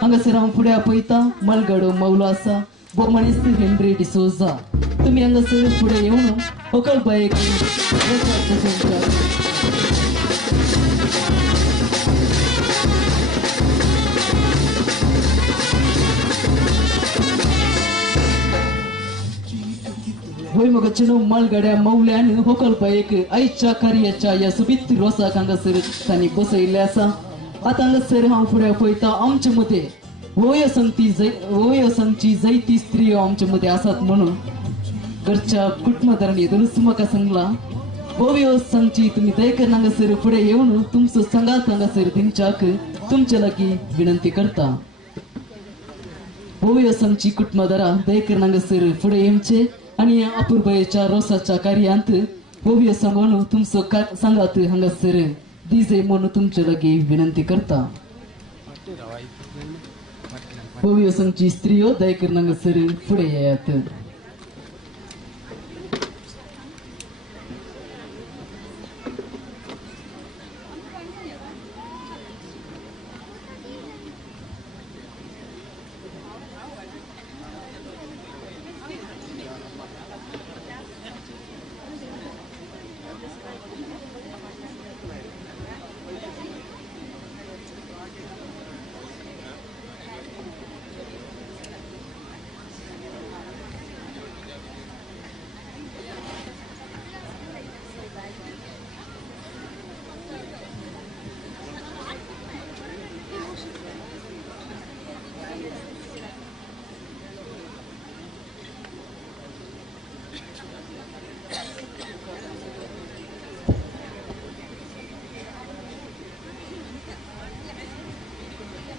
हांगासर फुडें आपयता मलगाडो मौलो आसा बोमणीस हेनरी डिसोजा तुम्ही हांगासर फुडें येवन होकल बाईक रोसाक बसोवंक भुईमुगाच्या मालगाड्या मौल्यान होकल बाईक आईच्या कार्याच्या या सुबित्त रोसाक हांगासर तांणी बसयल्ले आसा आता हांगासर हांव फुडें पळयता आमचे मते वयोसंची जायती स्त्रियो आमचे मते आसात म्हणून घरच्या कुटुंबदारांनी येदुलूच म्हाका सांगला वयोसंची तुम्ही दयकर हांगासर फुडें येवन तुमचो संगात हांगासर दिवच्याक तुमचे लागीं विनंती करता वयोसंची कुटुंबदारां दयकर हांगासर फुडें येवचे आणि अपूर्बाईच्या रोसाच्या कार्यांत भव्य सांगून तुमचो सांगात हांगासर दिजे म्हणून तुमचे लागीं विनंती करता भव्य संची स्त्रियो दयकर हांगासर फुडें येयात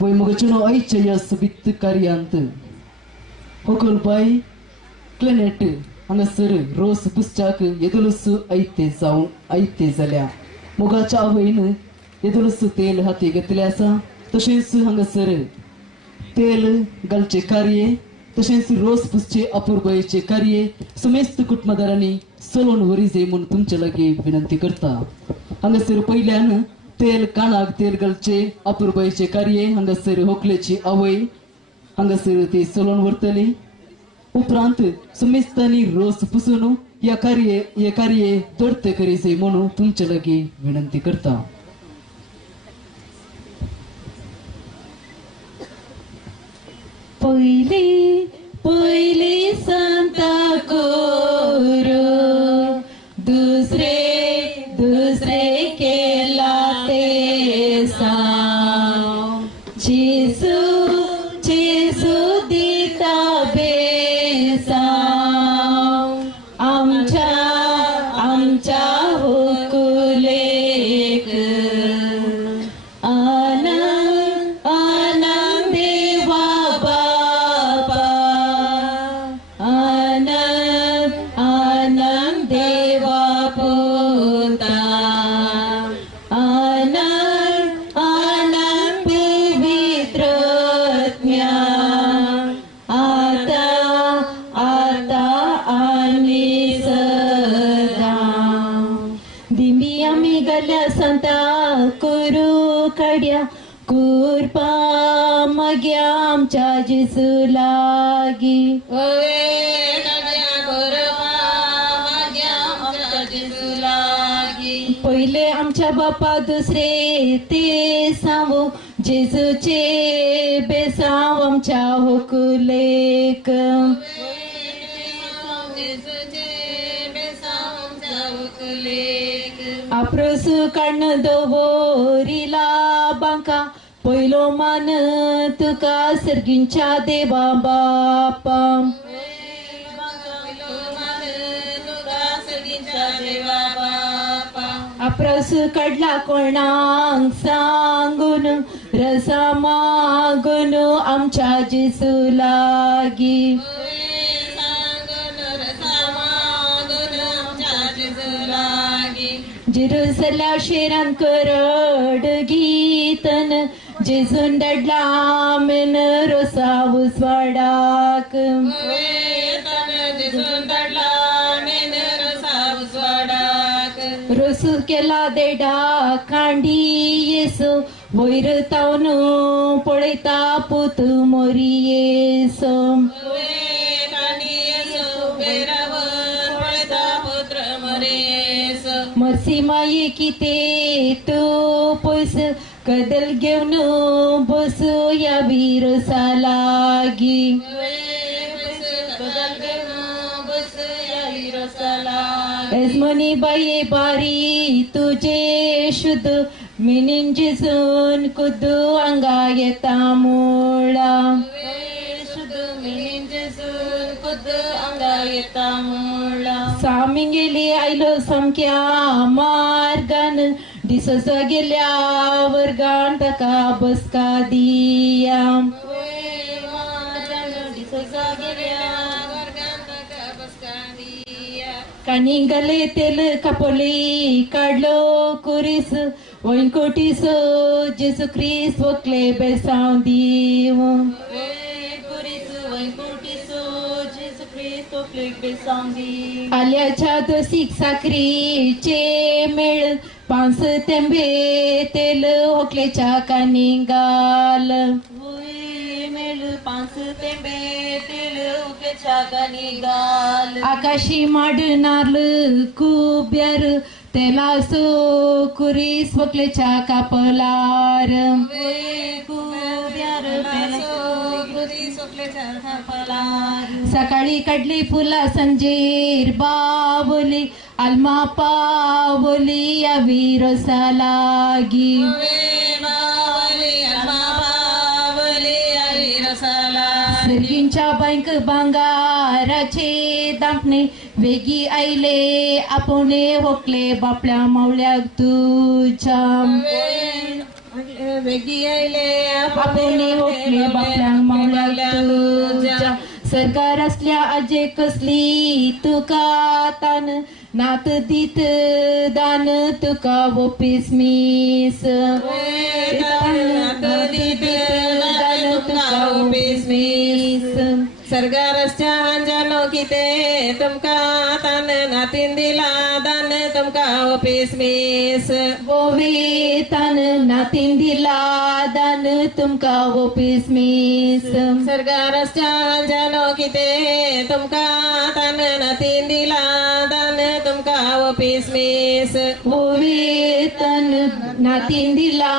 वैमुगाच्या आईच्या या सुबित्त कार्यांत होकलबाई क्लिनेट हांगासर रोस बुसच्याक येदुलूस ऐते जाल्या मोगाच्या आवयन येदुलूस तेल हाती घेतले आसा तशेंच हांगासर तेल घालचे कार्य तशेंच रोस बुसचे अपूर्बाईचे कार्य समेस्त कुटुंबदारांनी चलोवन व्हरी जे म्हूण तुमचे लागीं विनंती करता हांगासर पयल्यान तेल कानाक तेल घालचे अपुरबाईचे कार्य हांगासर होकलेची आवय हांगासर ती चलोवन व्हरतली. उपरांत सुमेस्तांनी रोस पुसून या कार्य दर्त करीचे म्हणून तुमच्या लागी विनंती करता. पहिले संता कोरो दुसरे केला ते साव जेसू दिता बेसाव आमच्या होकुलेक आनंद देवा बापा आनंद देवा पोता आनंद पवित्रत्म्या आता आणि सदा दिमी आम्ही गल्या संता करू कड्या कुरपा मग्या आमच्या जेसू लागी पहिले आमच्या बापा दुसरे ते सांगू जेजूचे बेसाव आमच्या होकुलेक आप्रसू काढणं दवोरीला बांका पयलो मान तुका सर्गींच्या देवा बापा आप्रस काढला कोणाक सांगून रसा मागून आमच्या जेसू लागी जेरुसल्या शेरान करड गीतन जेजून डडला आमेन रोसा उसवाडाक रोसू केला देडा खांडी येसो वयर तावन पळयता पुत मोरी येसो मसी माये किते तू पयस कदल घेवन बसू या विरसा लागी एजमनी बाये बारी तुझे शुद्ध मिनीन जिजून कुदू अंगा येता मुळा सामी गेली आयलो समक्या मार्गान दिसस गेल्या वर्गान ताका बसका दिया कानी गले तेल कापोली काढलो कुरीस वैंकोटीस जेसू ख्रिस्त वकले बेसाव दीव आल्याच्या दोसीक साखरीचे मेळ 5 तेंबे तेल होकलेच्या कानी गाल आकाशी माडनार कुब्यार तेला सो कुरीस वकलेच्या कापलार सकाळी काढली फुला संजेर बावली आलमा पावली या विरसा लागी सर्गींच्या बँक भांगाराचे दांपणे वेगी आईले आपणे होकले बापल्या मावळ्याक तुझ्या वेगी आईले आपणे होकले बापल्या मावळ्याक तुझ्या सरकार असल्या अजे कसली तुका तान नात दीत दान तुका वोपीस मीस सरगारसच्या अंजानो किते तुमका तान नातीन दिला दान तुमका ऑफिस मिस वोवे तान नातीन दिला दान तुमका ऑफिस मिस सरगारसच्या अंजानो किते तुमका तान नातीन दिला दान तुमका ऑफिस मिस वोवे तान नातीन दिला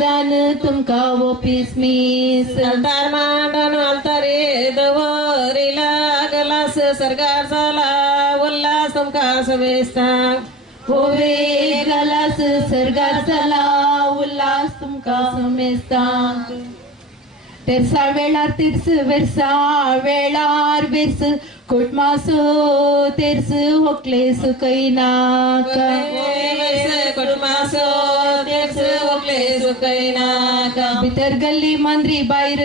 दान तुमका ऑफिस मिस अंतर मांडन अंतरे दवरिला गलास सरगार झाला उल्हास तुमका सवेस्ता होवे गलास सरगार चला उल्हास तुमका समेस्ता तेरसा वेळार तिरस वेरसा वेळार बेस कोटमासो तेरस होकले सुकैनाक कुटुंबासो तेच ओकले सुकैनाका भितर गल्ली मांद्री बायर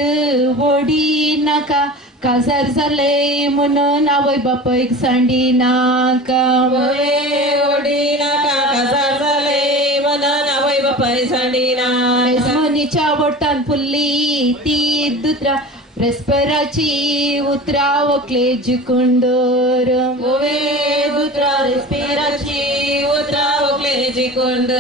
वोडी नाका काजार जाले म्हणून आवय बापयक सांडी नाका ओडी नाका काजार जाले म्हणून आवय बापाय सांडी ना मनीच्या वटान फुल्ली ती दुत्रा रेस्पेराची उतरा वकले जिकुंडोर ओवे दुत्रा रेस्पेराची उतरा ओकले जिकुंड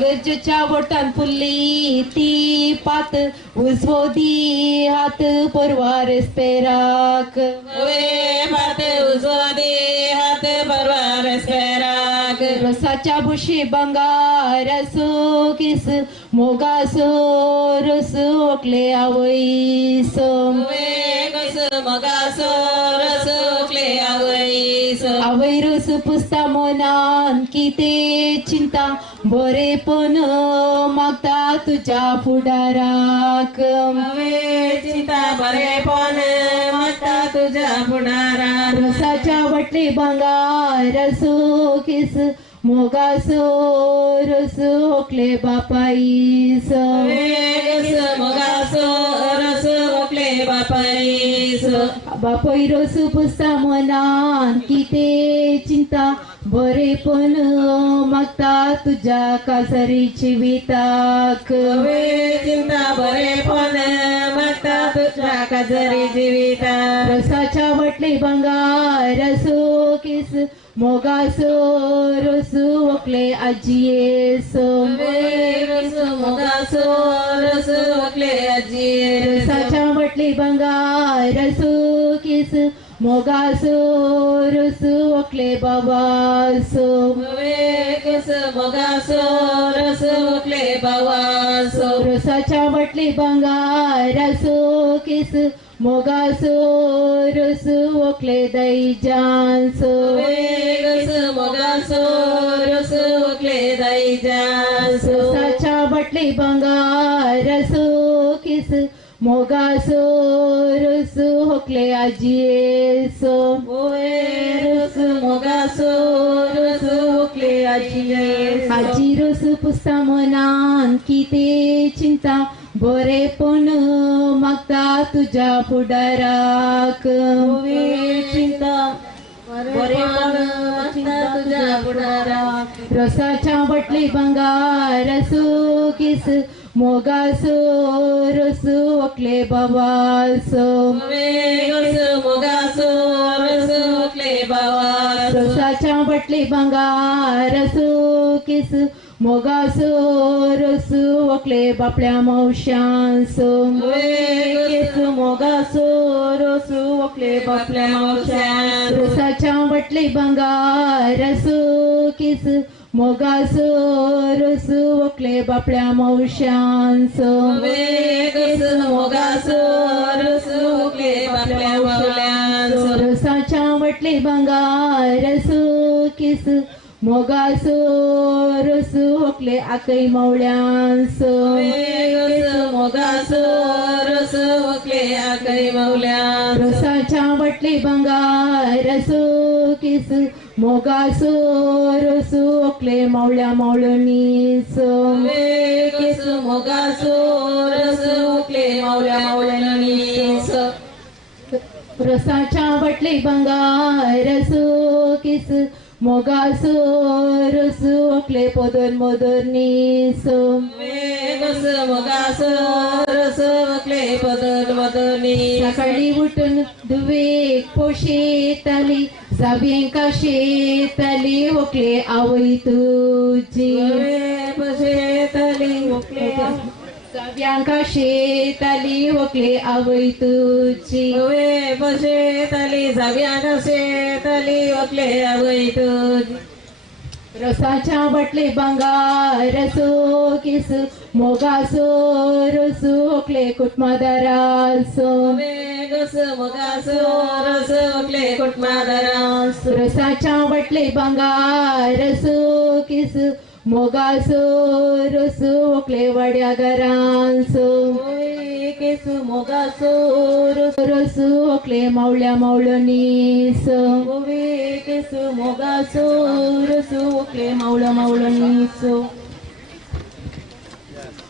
गजच्या वटान फुल्ली ती पात उजवोदी हात परवा रेस्पेराक ओवे पात उजवादी हात परवा रेस्पेराक रसाच्या बुशी बंगार असो किस मोगासो रस ओकले आवयस आवय रस पुसता मनान किते चिंता बरेपण मागता तुझ्या फुडाराक चिंता बरेपण मागता तुझ्या फुडाराक रसाच्या वटले बंगार असो किस मोगासो रस ओकले बापाईस मोगासो रस ओकले बापाईस बापय रस पुसता मनान किते चिंता बरेपण मागता तुझ्या काजरीची विताक चिंता बरेपण मागता तुझ्या काजरी जिविता रसाच्या वटले बंगार असो किस मोगासो रस ओकले आजियेस मोगासो रस ओकले आजी रसाच्या वटले बंगार असो किस मोगासो रस ओकले बाबासो मोगासो रस ओकले बावासो रसाच्या वटले बंगार असो किस मोगासो रस ओकले दैजांसो मोगासो रस ओकले दैजांसो रसाच्या वटले बंगार असो किस मोगासो रस ओकले आजियेसो रस मोगासो रस ओकले आजी आजी रस पुसता मनान किते चिंता बरेपण मागता तुझ्या फुडाराक चिंता बरेपण मागता तुझ्या फुडाराक रसाच्या वटले बंगार असो किस मोगासो रस ओकले बाबासो मोगासो रस ओकले बावासो रसाच्या वटले बंगार असो किस मोगासो रस ओकले बापल्या मावशांसो मोगासो रस ओकले बापल्या मावशांसो रसाच्या वटले बंगार असो किस मोगासो रस ओकले बापल्या मावशांसो मोगासो रस ओकले बापल्या मावशांसो रसाच्या वटले बंगार असो किस मोगासो रस ओकले आकई मावळ्यांसो मोगासो रस ओकले आकई मावल्या रसाच्या वटले बंगार असो किस मोगासो रस ओकले मावळ्या मावळणीसो मोगासो रस ओकले मावल्या मावळणीस रसाच्या वटले बंगार असो किस मोगासो रसू ओकले पदर मोदरनीसो गस मोगासो रस ओकले पदर मदनी सकाळी उठून दुवेक पोशेताली जाबिंका शेताली ओकले आवई तुझी शेतली ओकले जाबिंका शेताली ओकले आवई तुझी शेतली जाव्या शेतली ओकले आवय तुझी रसाच्या बटले बंगारसो किस मोगासो रसू ओकले कुटमादारासो गस मोगासो रस ओकले कुटमादारास रसाच्या बटले बंगारसो किस मोगासो रसू ओकले वाड्या घरांसो केसू मोगासो रसू ओकले मावळ्या मावळणीसो केसू मोगासो रसू ओकले मावळणीसो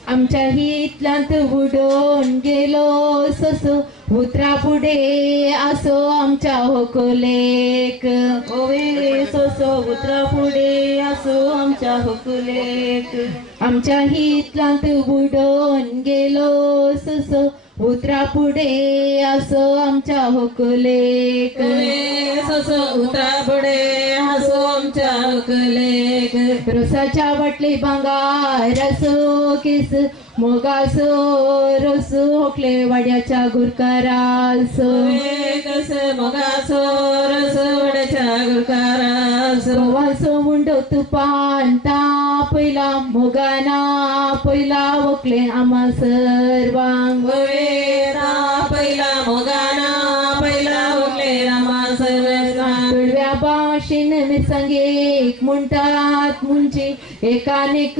आमच्या हितल्यांत बुडून गेलो ससो उतरा पुढे असो आमच्या होकोलेक ओवे सोसो उतरा पुढे असो आमच्या हुकुलेक आमच्या हितल्यांत बुडून गेलो ससो उतरा पुढे असो आमच्या होकोलेक सोसो उतरा पुढे असो आमच्या हुकुलेक रसाच्या बाटली भांगार असो किस मोगासो रसू ओकले वाड्याच्या गुरकारासो कस मोगासो रस वड्याच्या गुरकारासो वासो मुंडो तुपान पहिला मोगाना पहिला ओकले आम्हा सर्वांग पहिला मोगाना पहिला ओकले रामा सर्वांग तुळव्या भाषेन मिरसांगेक म्हणटात मुंची एकानेक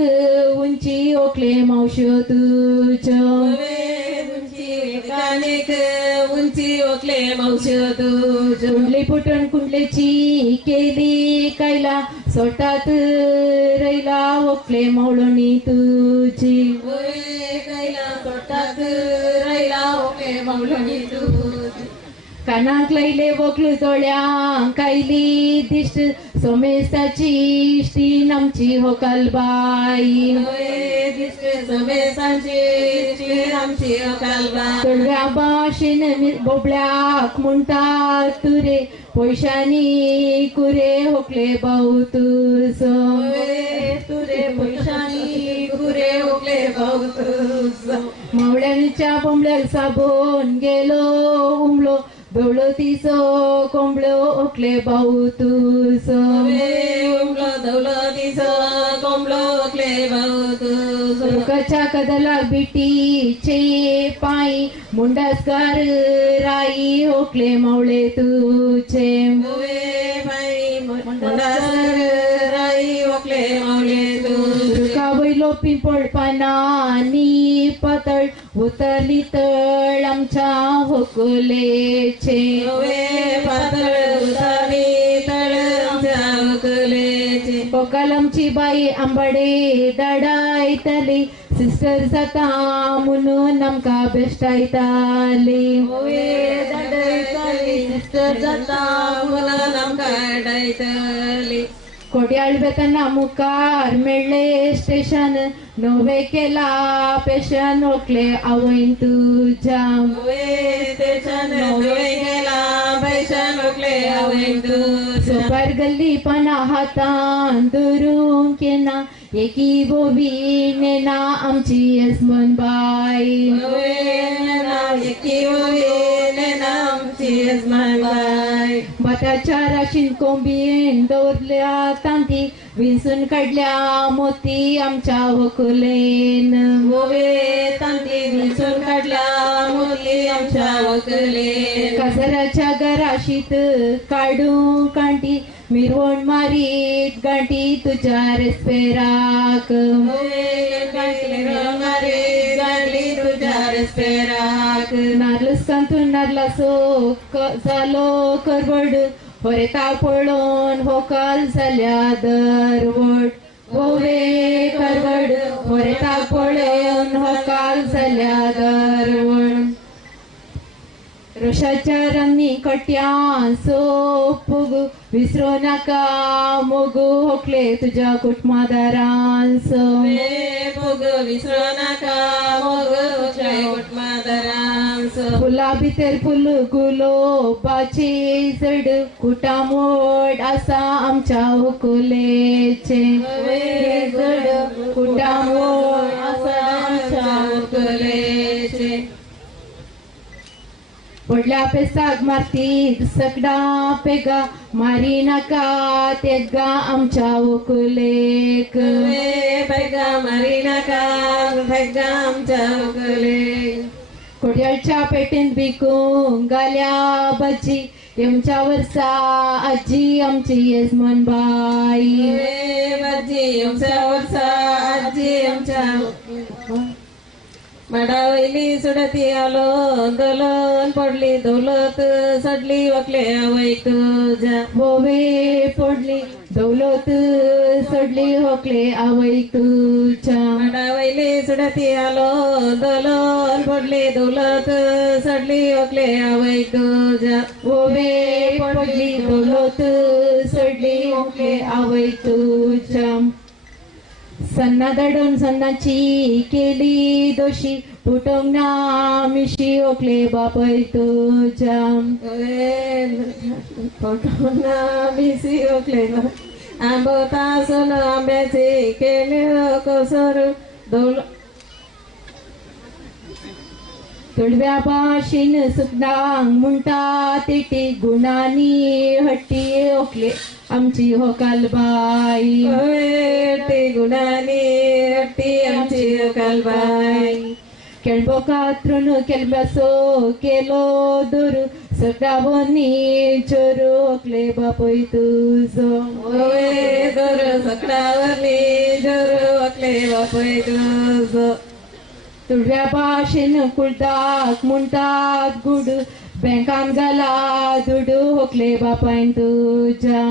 उंची ओकले मावश्यो तुज्यो एकानेक उंची ओकले मावश्यो तुज्यो कुंडली फुटून कुंडलेची केली कायला सोटात रैला ओकले मावळणी तुझी कैला सोटात राहिला ओकले मावळणी तुझी कानाक लयले वकलू दोळ्यांक कायली दिश्ट सोमेस्ताची इश्टीन आमची होकालबाई आमची अकालबाई तुळव्या भाशेन बोबड्याक म्हणटात तुरे पैशांनी कुरे होकले भाऊ तुजो तुरे पैशानी कुरे ओकले भाऊ तुझो मावळ्यांच्या बोंबड्याक साबून गेलो उमलो दवळो तिचो कोंबळो ओकले भाऊ तुजो उमलो दौलतीचो कोंबलो ओकले भाऊ तुझो रुखाच्या कदला बिटीचे पायी मुंडासकार राई ओकले मावळे तुझे राई ओकले मावळे तुझो रुखा वयलो पिंपळ पानांनी पातळ उतरली तळ आमच्या होकोलेचे पातळ उतारी तळ आमच्या हुकुलेचे पोकाल आमची बाई आंबाडे दाडायतली सिस्टर जाता म्हणून आमका बेश्टायताली सिस्टर जाता म्हणून आमकां डायतली कोड्याळ बेतना मुखार मेळ्ळे स्टेशन नवे केला पेशन ओकले आवयन तुझ्या सुपार गल्ली पना हातान धरून केना एकी बोबी नेना आमची यजमान बाई भाताच्या राशीन कोंबीन दवरल्या तांती विंसून काढल्या मोती आमच्या होकुलेन तांती विंसून काढल्या मोती आमच्या वकलेन काजराच्या घराशीत काढू कांटी मिरवण मारीत गांठी तुझ्या रेस्पेराक नारलस कांतून नारलासो जालो करवड होरेता पळोवन होकाल जाल्या दरवड होवे करवड होरेता पळोवन होकाल जाल्या दरवड रोशाच्या रांनी कट्यां सोपूग विसरू नाका मोगू होकले तुझ्या कुटुंबादारांस पोग विसरू नाका मोग कुटुंबादारांस फुला भितर फुल गुलोबाचे जड कुटामोड आसा आमच्या हुकुलेचे जड कुटामोड आसा आमच्या हुकुलेचे पडल्या पेसाक मारती सकडा पेगा मारी नाका तेगा आमच्या वकुलेक पेगा मारी नाका पेगा आमच्या वकुलेक कोड्याच्या पेटेन बिकूंक गाल्या बाजी येमच्या वर्सा आजी आमची येजमन बाई बाजी येमच्या वर्सा आजी आमच्या माडावयली सुडती आलो दोलन पडली दौलत सडली वकले आवयक तुझ्या बोवे पडली दौलत सडली होकले आवयक तुझ्या माडावयली सुडती आलो दोलन पडली दौलत सडली वकले आवयक तुझ्या बोवे पडली दौलत सडली होकले आवयक तुझ्या सन्ना दडून सन्नाची केली दोशी फुटोंक ना मिशी ओकले बापय तुझ्या फोटोना मिसी ओकले आंबोता सोन आंब्याचे केले कसर दौल तुडव्या भाषेन सुखदांग म्हणटा तेटी गुणांनी हट्टी ओकले आमची होकालबाई ते गुणानी हट्टी आमची होकालबाई केळबो कात्रून केलब्यासो केलो दोरू सगळावनी चोरू ओकले बापय तुझो दोर सकडावरली जोर ओकले बापय तुझो तुडव्या भाषेन कुळटाक म्हणटात गुड बँकान घाला दुडू होकले बापायन तुझ्या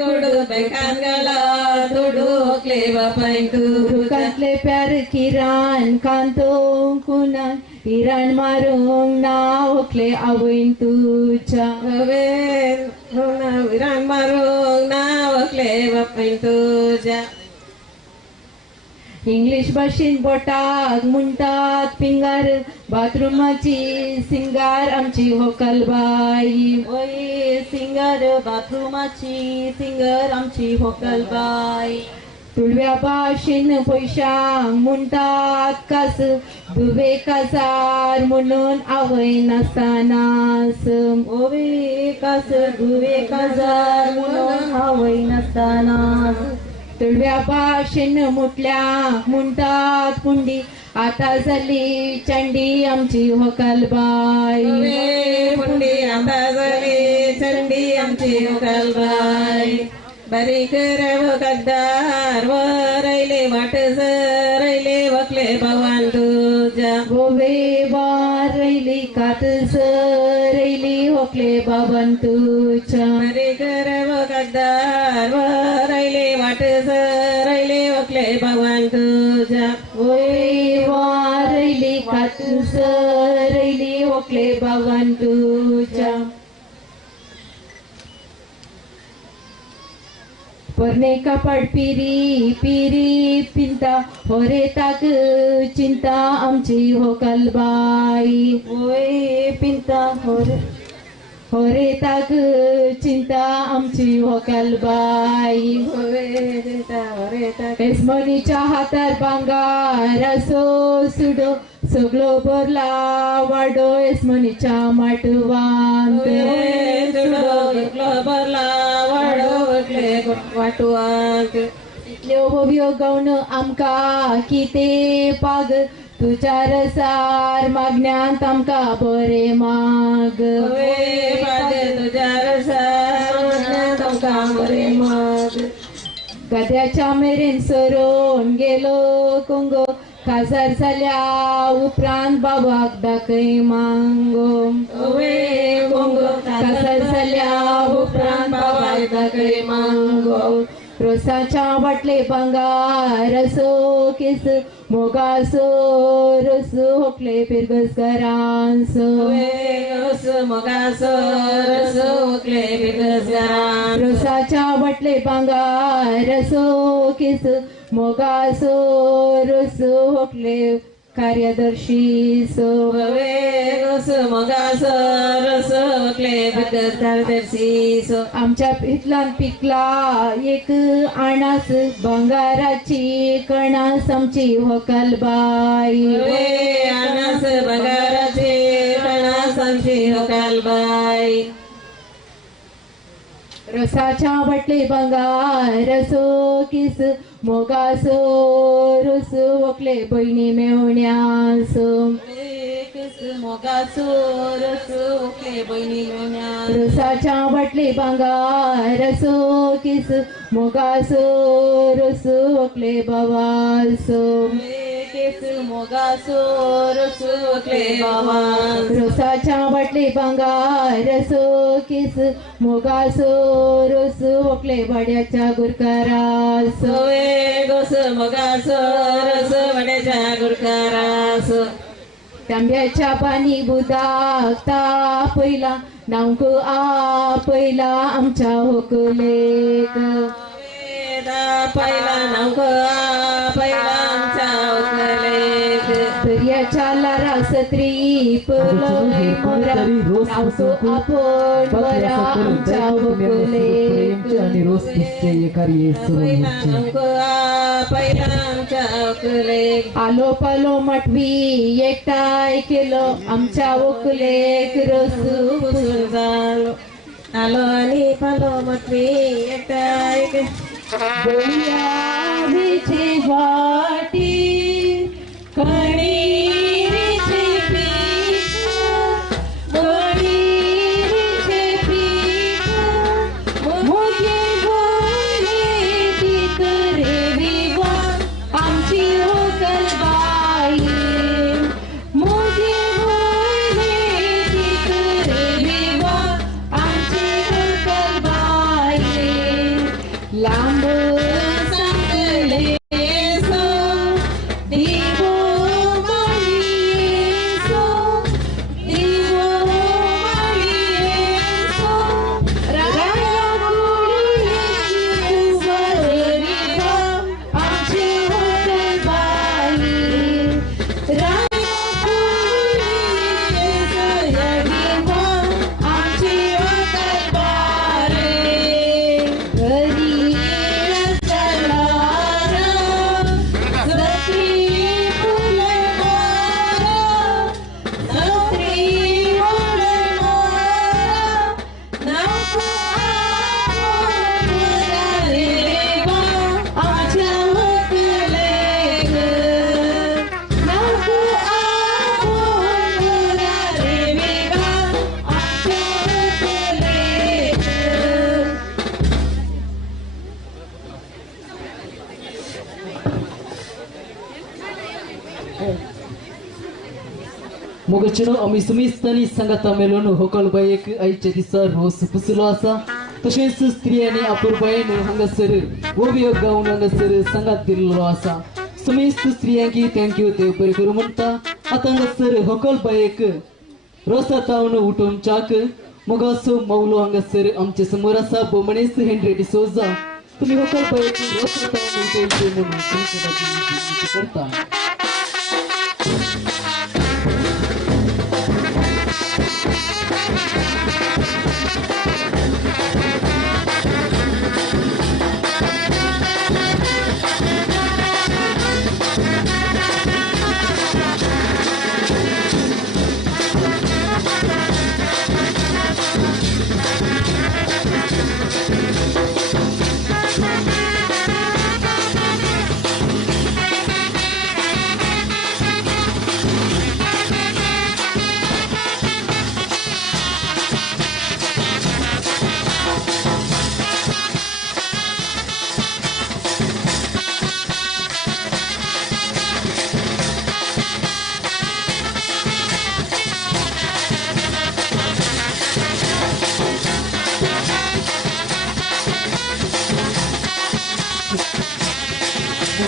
गुड बँकान घाला दुडू होकले बापायन तुकांतले प्यार किरान कांतो कुनान हिराण मारूंक ना होकले आवयन तुझ्या विरान मारूंक ना होकले बापायन तुझ्या इंग्लिश भाषेन बोटाक म्हणटात पिंगार बाथरूमाची सिंगार आमची होकलबाई ओय सिंगर बाथरूमाची सिंगर आमची होकलबाई तुडव्या भाषेन पैशांक म्हणटात कास दुवे काजार म्हणून आवय नासतानास ओवे कास दुवे काजार म्हणून आवय नासतानास तुडव्या भाषेन मुटल्या म्हणटात पुंडी आता जाली चंडी आमची होकलबाई पुंडी आता जाली चंडी आमची होकलबाई बारीक रव कागदार वरयले वाट सरयले वकले भगवान तुझ्या गोवे वारयली कात सरयली होकले बाबान तुझ्या बारीक रव कागदार वरयले वाट सरयले वकले भगवान तुझ्या गोवे वारयली कात सरयली होकले बाबान तुझ्या परने कापड पिरी पिरी पिंता होरे ताक चिंता आमची होकलबाई ओय पिंता होरे ताक चिंता आमची होकलबाई एसमनीच्या हातार भांगार असो सुडो सगळो बरला वाडो एसमनीच्या माटवांत वाटवांत इतल्यो होव्यो गावन आमकां कितें पाग तुझ्या रसार मागण्यांत आमकां बरें माग तुझ्या रसार आमकां बरें माग गद्याच्या मेरेन सरोन गेलो कोंगो काजार जाल्या उपरांत बाबाक दाखय मांगो काजार जाल्या उपरांत बाबाक दाखय मांगो रोसाच्या वाटले बंगार असो केस मोगासो रस होकले फिरगसकरांसो रस मोगासो रस ओकले बिरगसकरांसो रोसाच्या वाटले बंगार असो केस मोगासो रस होकले कार्यदर्शी सो रस मोगासो रस ओकले बिरगसकरांसो आमच्या पिकलान पिकला एक आणास बंगाराची कणास आमची होकलबाई अनास बंगाराचे कणास आमची होकालबाई रसाच्या बटले बंगार असो किस मोगासो रस वकले बहिणी मेवण्यासो मोगासो रस ओकले बहिणी मेवण्या रसाच्या बटले बंगार असो किस मोगासो रस वकले बवासो केस मोगासो रस ओकले बाबा रसाच्या बटले बंगार असो किस मोगासो रस वकले बड्याच्या गुरकारासो सोये गोस मोगासो रस वड्याच्या गुरकारास तांब्याच्या पाणी बुदाक तापयला नावक आपयला आमच्या होकलेक पहिला नौक पहिला आमच्या ओकलेक दर्याच्या लारा सत्री पलय मोरा नावक आपण बरा आमच्या होकलेक आणि रोज पुसते कार्य सुरू पहिला होते. नौक पहिला आमच्या ओकलेक आलो पालो मटवी एकटाय केलो आमच्या ओकलेक रस पुसून झालो आलो आणि पालो मटवी एकटा एक बोलियाचे वाटी कणीरीचे पीठ कणीरीचे पीठ मोगे बोले तीत रे विवा आमची होकलबाई मोगे बोले तीत रे विवा आमची होकलबाई लांब सांगले सो दिवो माळी सो दिवो माळी सो राया कुळी उभा आमची होकलबाई राया कुळी सयडिवा आमची होकलबाई घरी चलार सत्री फुले मारा सत्री ओढे मारा नको रे देवा आमच्या होकलेक नको रे देवा आमच्या होकलेक मोगचिनो आम्ही सुमिस्तानी सांगाता मेलोन होकलबाईक आईच्या दिसा रोज पुसलो असा तसेच स्त्रियांनी अपूर्बाईन हांगासर ओबियो गाऊन हांगासर सांगात दिल्लो असा सुमिस्त स्त्रियांकी थँक्यू देव बरे करू म्हणता आता हांगासर होकलबाईक रोसा तावन उठून चाक मोगासो मौलो हांगासर आमचे समोर असा बोमणेस हेनरी डिसोजा तुम्ही होकलबाईक रोसा तावन उठवचे म्हणून तुमच्या विनंती करता. मग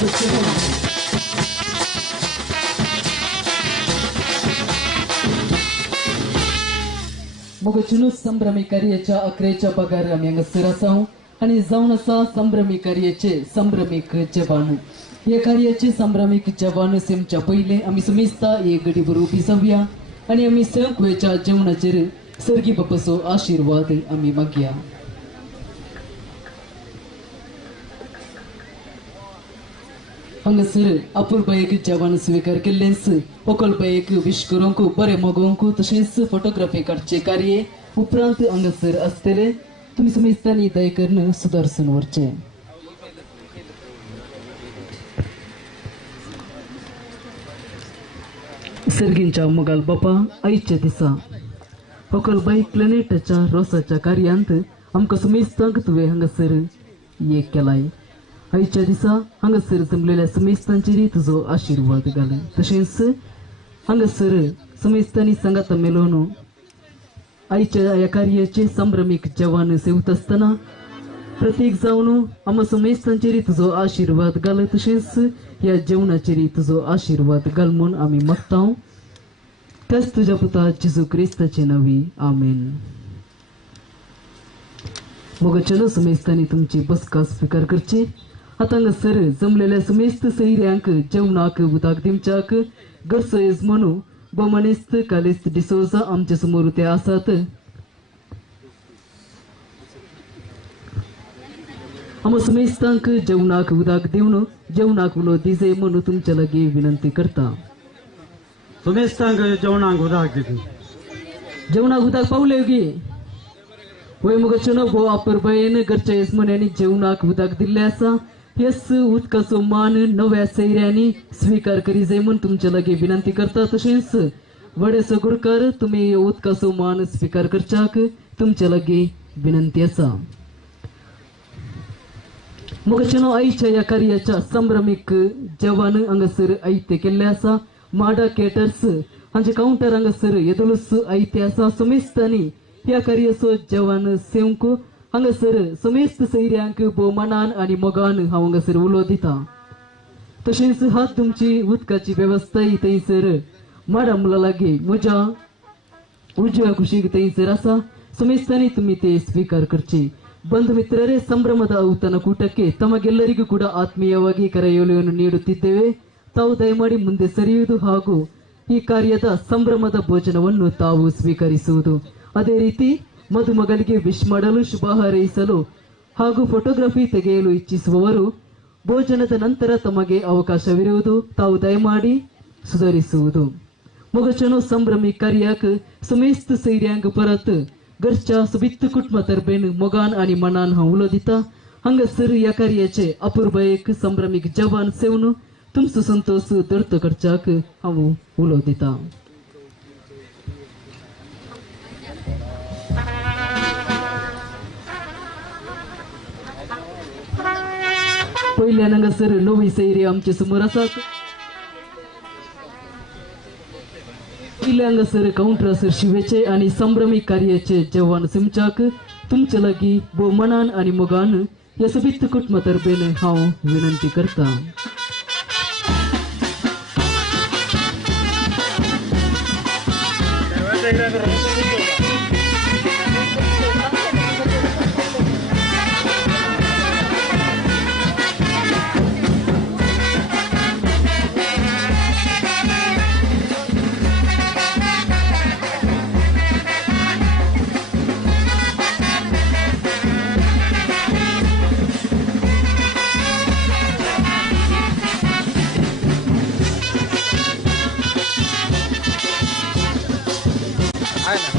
जुनूस संभ्रमी कार्याच्या अकरेच्या पगार आम्ही हांगासर आसा आणि जावन आसा संभ्रमी कार्याचे संभ्रमीक जवान. हे कार्याचे संभ्रमीक जवान सेमच्या पहिले आम्ही समेस्ता एक गडी बरोवपी जावया आणि आम्ही सगळ्याच्या जेवणाचेर सर्गी बापाचो आशीर्वाद आम्ही मागया. हांगासर अपूर्बायेक जवान स्वीकार केल्लेंस ओकलबायेक विश करूंक बरे मोगोवंक तशेंच फोटोग्राफी काडचे कार्य उपरांत हांगासर आसतले. तुमी समेस्तांनी दय करून सुदारसून वरचे. सर्गींच्या मोगाल बापा आयच्या दिसा ओकलबाई प्लॅनेटाच्या रोसाच्या कार्यांत आमकां समेस्तांक तुवें हांगासर एक केलाय. आयच्या दिसा हांगासर जमलेल्या समेस्तांचेर तुजो आशीर्वाद घाल. तशेंच हांगासर समेस्तांनी सांगाता मेलोवन आयच्या ह्या कार्याचे संभ्रमीक जवान सेवत आसतना प्रत्येक जावन आम्हा समेस्तांचेर तुजो आशीर्वाद घाल. तशेंच ह्या जेवणाचेर तुजो आशीर्वाद घाल म्हूण आमी मागता. त्याच तुज्या पुता जेजू क्रिस्ताचे नांवी आमेन. मग चलो समेस्तांनी तुमची बसका स्वीकार करची. आता हांगासर जमलेल्या समेस्त सैऱ्यांक जेवणाक उदक दिवच्याक गरसोयेज म्हणू बोमानिस्त कालिस्त डिसोजा आमचे समोर ते आसात. आम्हा समेस्तांक जेवणाक उदक दिवन जेवणाक उलो दिजे म्हणून तुमच्या लागी विनंती करता. समेस्तांक जेवणाक उदक दिता. जेवणाक उदक पावले गी वय मग चनो भो अपूर्बायेन घरच्या येसमुन्यांनी जेवणाक उदक दिल्ले आसा. हेच उदकाचो मान नव्या सैऱ्यांनी स्वीकार करी जाय म्हूण तुमच्या लागी विनंती करता. तशेंच वडे सगुरकार तुमी उदकाचो मान स्वीकार करच्याक तुमच्या लागी विनंती आसा. मग चनो आईच्या ह्या कार्याच्या संभ्रमीक जवान हांगासर आयते केल्ले आसा. माडा केटर्स हांचे काउंटर हांगासर येदोलूच आयते आसा. समेस्तांनी ह्या कार्याचो जवान सेवंक हांगासर समेस्त सैऱ्यांक भोवमानान आनी मोगान हांव हांगासर उलो दिता. तशेंच हात तुमची उदकाची वेवस्था थंयसर माडा मुला लागी म्हज्या उजव्या कुशीक थंयसर आसा. समेस्तांनी तुमी ते ಸ್ವೀಕಾರ करची. ಬಂಧು ಮಿತ್ರರೇ, ಸಂಭ್ರಮದ ಔತಣ ಕೂಟಕ್ಕೆ ತಮಗೆಲ್ಲರಿಗೂ ಕೂಡ ಆತ್ಮೀಯವಾಗಿ ಕರೆಯೊಲೆಯನ್ನು ನೀಡುತ್ತಿದ್ದೇವೆ. ತಾವು ದಯಮಾಡಿ ಮುಂದೆ ಸರಿಯುವುದು ಹಾಗೂ ಈ ಕಾರ್ಯದ ಸಂಭ್ರಮದ ಭೋಜನವನ್ನು ತಾವು ಸ್ವೀಕರಿಸುವುದು. ಅದೇ ರೀತಿ ಮದುಮಗಳಿಗೆ ವಿಶ್ ಮಾಡಲು ಶುಭ ಹಾರೈಸಲು ಹಾಗೂ ಫೋಟೋಗ್ರಫಿ ತೆಗೆಯಲು ಇಚ್ಛಿಸುವವರು ಭೋಜನದ ನಂತರ ತಮಗೆ ಅವಕಾಶವಿರುವುದು. ತಾವು ದಯಮಾಡಿ सुधारिಸುವುದು. मगचनो संभ्रमी कार्याक समेस्त सैऱ्यांक परत घरच्या सुबित्त कुटुंबातर्फेन मोगान आणि मनान हांव उलो दिता. हांगासर ह्या कार्याचे अपूर्बायेक संभ्रमीक जवान सेवन तुमचो संतोष दर्त करच्याक हांव उलो दिता. पहिल्यान हांगासर नवी सैरी आमचे समोर आसात. हांगासर काउंटरासर शिवेचे आणि संभ्रमी कार्याचे जवान सिमच्याक तुमच्या लागी भोवमानान आणि मोगान ह्या सबित्त कुटुंबातर्फेन हांव विनंती करता. आहे ना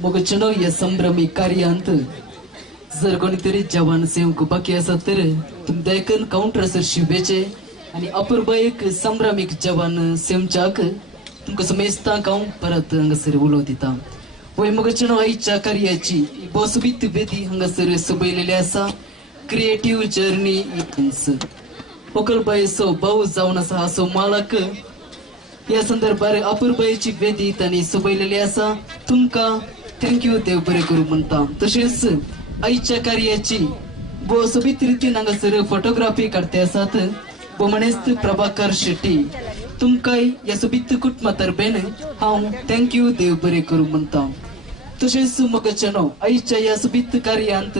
मग चलो या संभ्रमी कार्यांत जर कोणीतरी जवान सेवक बाकी असत तर तुम्ही दायकन काउंटर सर शिवेचे आणि अपूर्बायक संभ्रमिक जवान सेमचाक तुमका समेस्ता काऊन परत हंगसर उलवता वय मग चलो आईच्या कार्याची बसुबीत वेदी हंगसर सुबैलेले असा क्रिएटिव्ह जर्नी इव्हेंट्स अपूर्बाई सो भाऊ जाऊन असा असो मालक या संदर्भात अपूर्बाईची वेदी त्यांनी सुबैलेली असा तुमका थँक्यू देव बरे करू म्हणता तसेच आईच्या कार्याची व सोबीत रीतीन हांगासर फोटोग्राफी काढते आसात व म्हणेस्त प्रभाकर शेट्टी तुमकाय या सोबीत कुटुंबातर्फेन हांव थँक्यू देव बरे करू म्हणता तसेच मग चनो आईच्या या सोबीत कार्यांत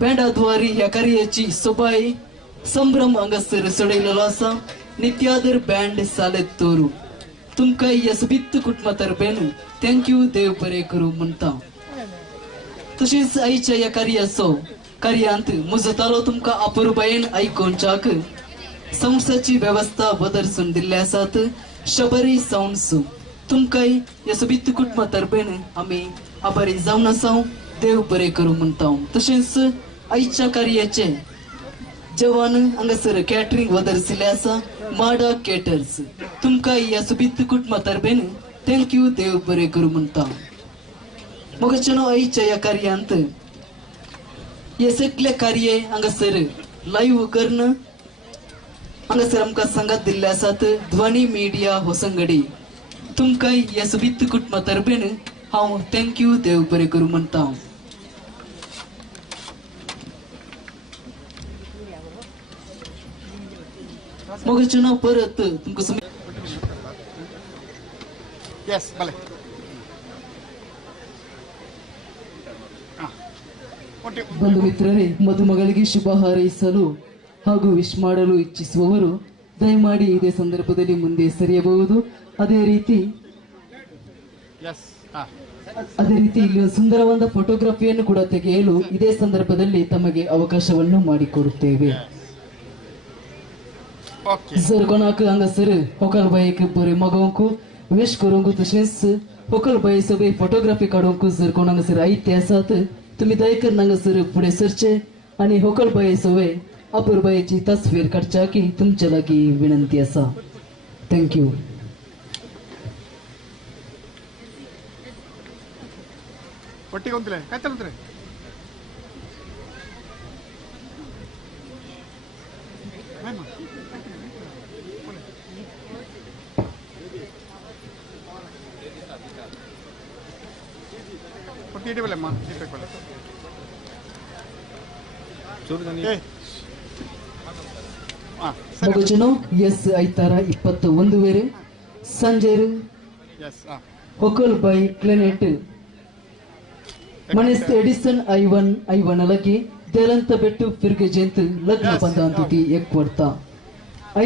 बँडाद्वारे या कार्याची सोबाय संभ्रम हांगासर सडयलेलो आसा नित्यादर बँड सालेत तोरू तुमकां या सोबीत कुटुंबातर्फेन थँक्यू देव बरे करू म्हणता तसेच आईच्या या कार्यांत मुजतालो तुमका अपूर्बायेन आयकोनच्याक संस्थाची व्यवस्था बदलसून दिल्ल्या आसात शबरी साऊंड्स तुमकांय या सोबीत कुटुंबातर्फेन आम्ही आभारी जावन आसाव देव बरे करू म्हणता तसेच आईच्या कार्याचे जवान हांगासर कॅटरिंग बदलसिल्ले आसा माडा केटर्स तुमकांय या सोबीत कुटुंबातर्फेन थँक्यू देव बरे करू म्हणता मग चलो आईच्या या कार्यांत हे सगळे कार्य हांगासर लाईव्ह करणं हांगासर आमकां सांगात दिल्ले आसात ध्वनी मिडिया होसंगडी तुमकां या सोबीत कुटुंबातर्फेन हांव थँक्यू देव बरे करू म्हणता मग चलो परत तुमकां यस भले ಬಂಧು ಮಿತ್ರರೇ ಮದುಮಗಳಿಗೆ ಶುಭ ಹಾರೈಸಲು ಹಾಗೂ ವಿಶ್ ಮಾಡಲು ಇಚ್ಛಿಸುವವರು ದಯಮಾಡಿ ಇದೇ ಸಂದರ್ಭದಲ್ಲಿ ಮುಂದೆ ಸರಿಯಬಹುದು ಅದೇ ರೀತಿ ಇಲ್ಲಿ ಸುಂದರವಾದ ಫೋಟೋಗ್ರಫಿಯನ್ನು ಕೂಡ ತೆಗೆಯಲು ಇದೇ ಸಂದರ್ಭದಲ್ಲಿ ತಮಗೆ ಅವಕಾಶವನ್ನು ಮಾಡಿಕೊಡುತ್ತೇವೆ जर कोणाक हांगासर होकलबाईक बरे मगोवंक विश करूंक तशेंच होकलबाई सगळे फोटोग्राफी काडूंक जर कोण हांगासर आयते आसात तुम्ही दयकर हांगासर फुडें सरचे आणि होकलबाई सवय अपूर्बाईची तस्वीर काडच्या की तुमच्या लागीं विनंती आसा थँक्यू पट्टी कोणतले काय चालत रे ಪಟ್ಟಿ ಇಡಬಲ್ಲಮ್ಮ ಇಡಬೇಕಲ್ಲ ಮಗಜನು ಎಸ್ ಐತಾರ 21 ವೇರೆ ಸಂಜೆರು ಹೊಕಲ್ಬೈ ಕ್ಲಿನಿಟ್ ಮನೆಸ್ ಎಡಿಸನ್ ಐವನ್ अलगी देलंत बेट्टू फिरगे जेंत लग्न बंधांतुती एक पडता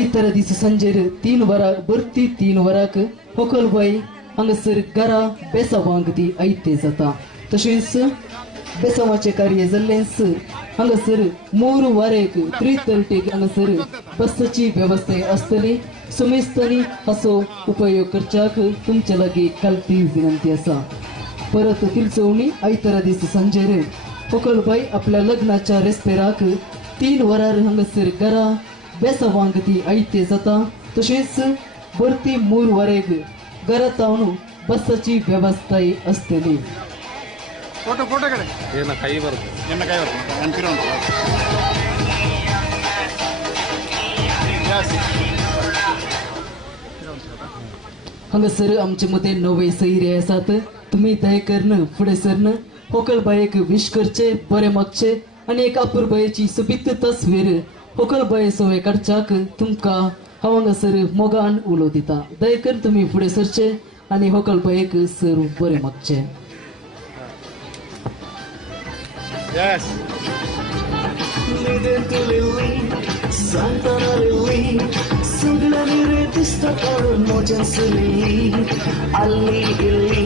ಐತರ दिस संजेर 3 वरा बर्ती 3 वराक होकलबाई हांगासर घरा बेसावांगती ऐते जाता तशेंच बेसावाचे कार्य जाल्लेंस हांगासर 3 वरेक 3:30 हांगासर बसची व्यवस्था आसतली समेस्तनी हाचो उपयोग करच्याक तुमच्या लागीं कालती विनंती आसा परत तिलचवणी आयतारा दिस संजेर होकलबाई आपल्या लग्नाच्या रेस्पेराक 3 वरार हांगासर घरा बेसावांगती ऐते जाता तशेंच बर्ती 3 वरेक घरा तावन बसची व्यवस्था असतली फोटो ಕಡೆ ಏನ ಕೈ ಬರುತ್ತೆ ನೆನಪಿರೋ हांगासर आमचे मते नवे सैरे आसात तुम्ही तय करणं फुडें सरणं होकलबाईक विश करचे बरे मागचे आणि एक अपूर्बाईची सोबीत तस्वीर होकलबाई सवय काडच्याक तुमकां हांव हांगासर मोगान उलो दिता दयकर तुम्ही फुडें सरचे आणि होकलबाईक सर बरे मागचे Yes. Santa Lily, Suglani Retista Mojan Suli, Ali Ili,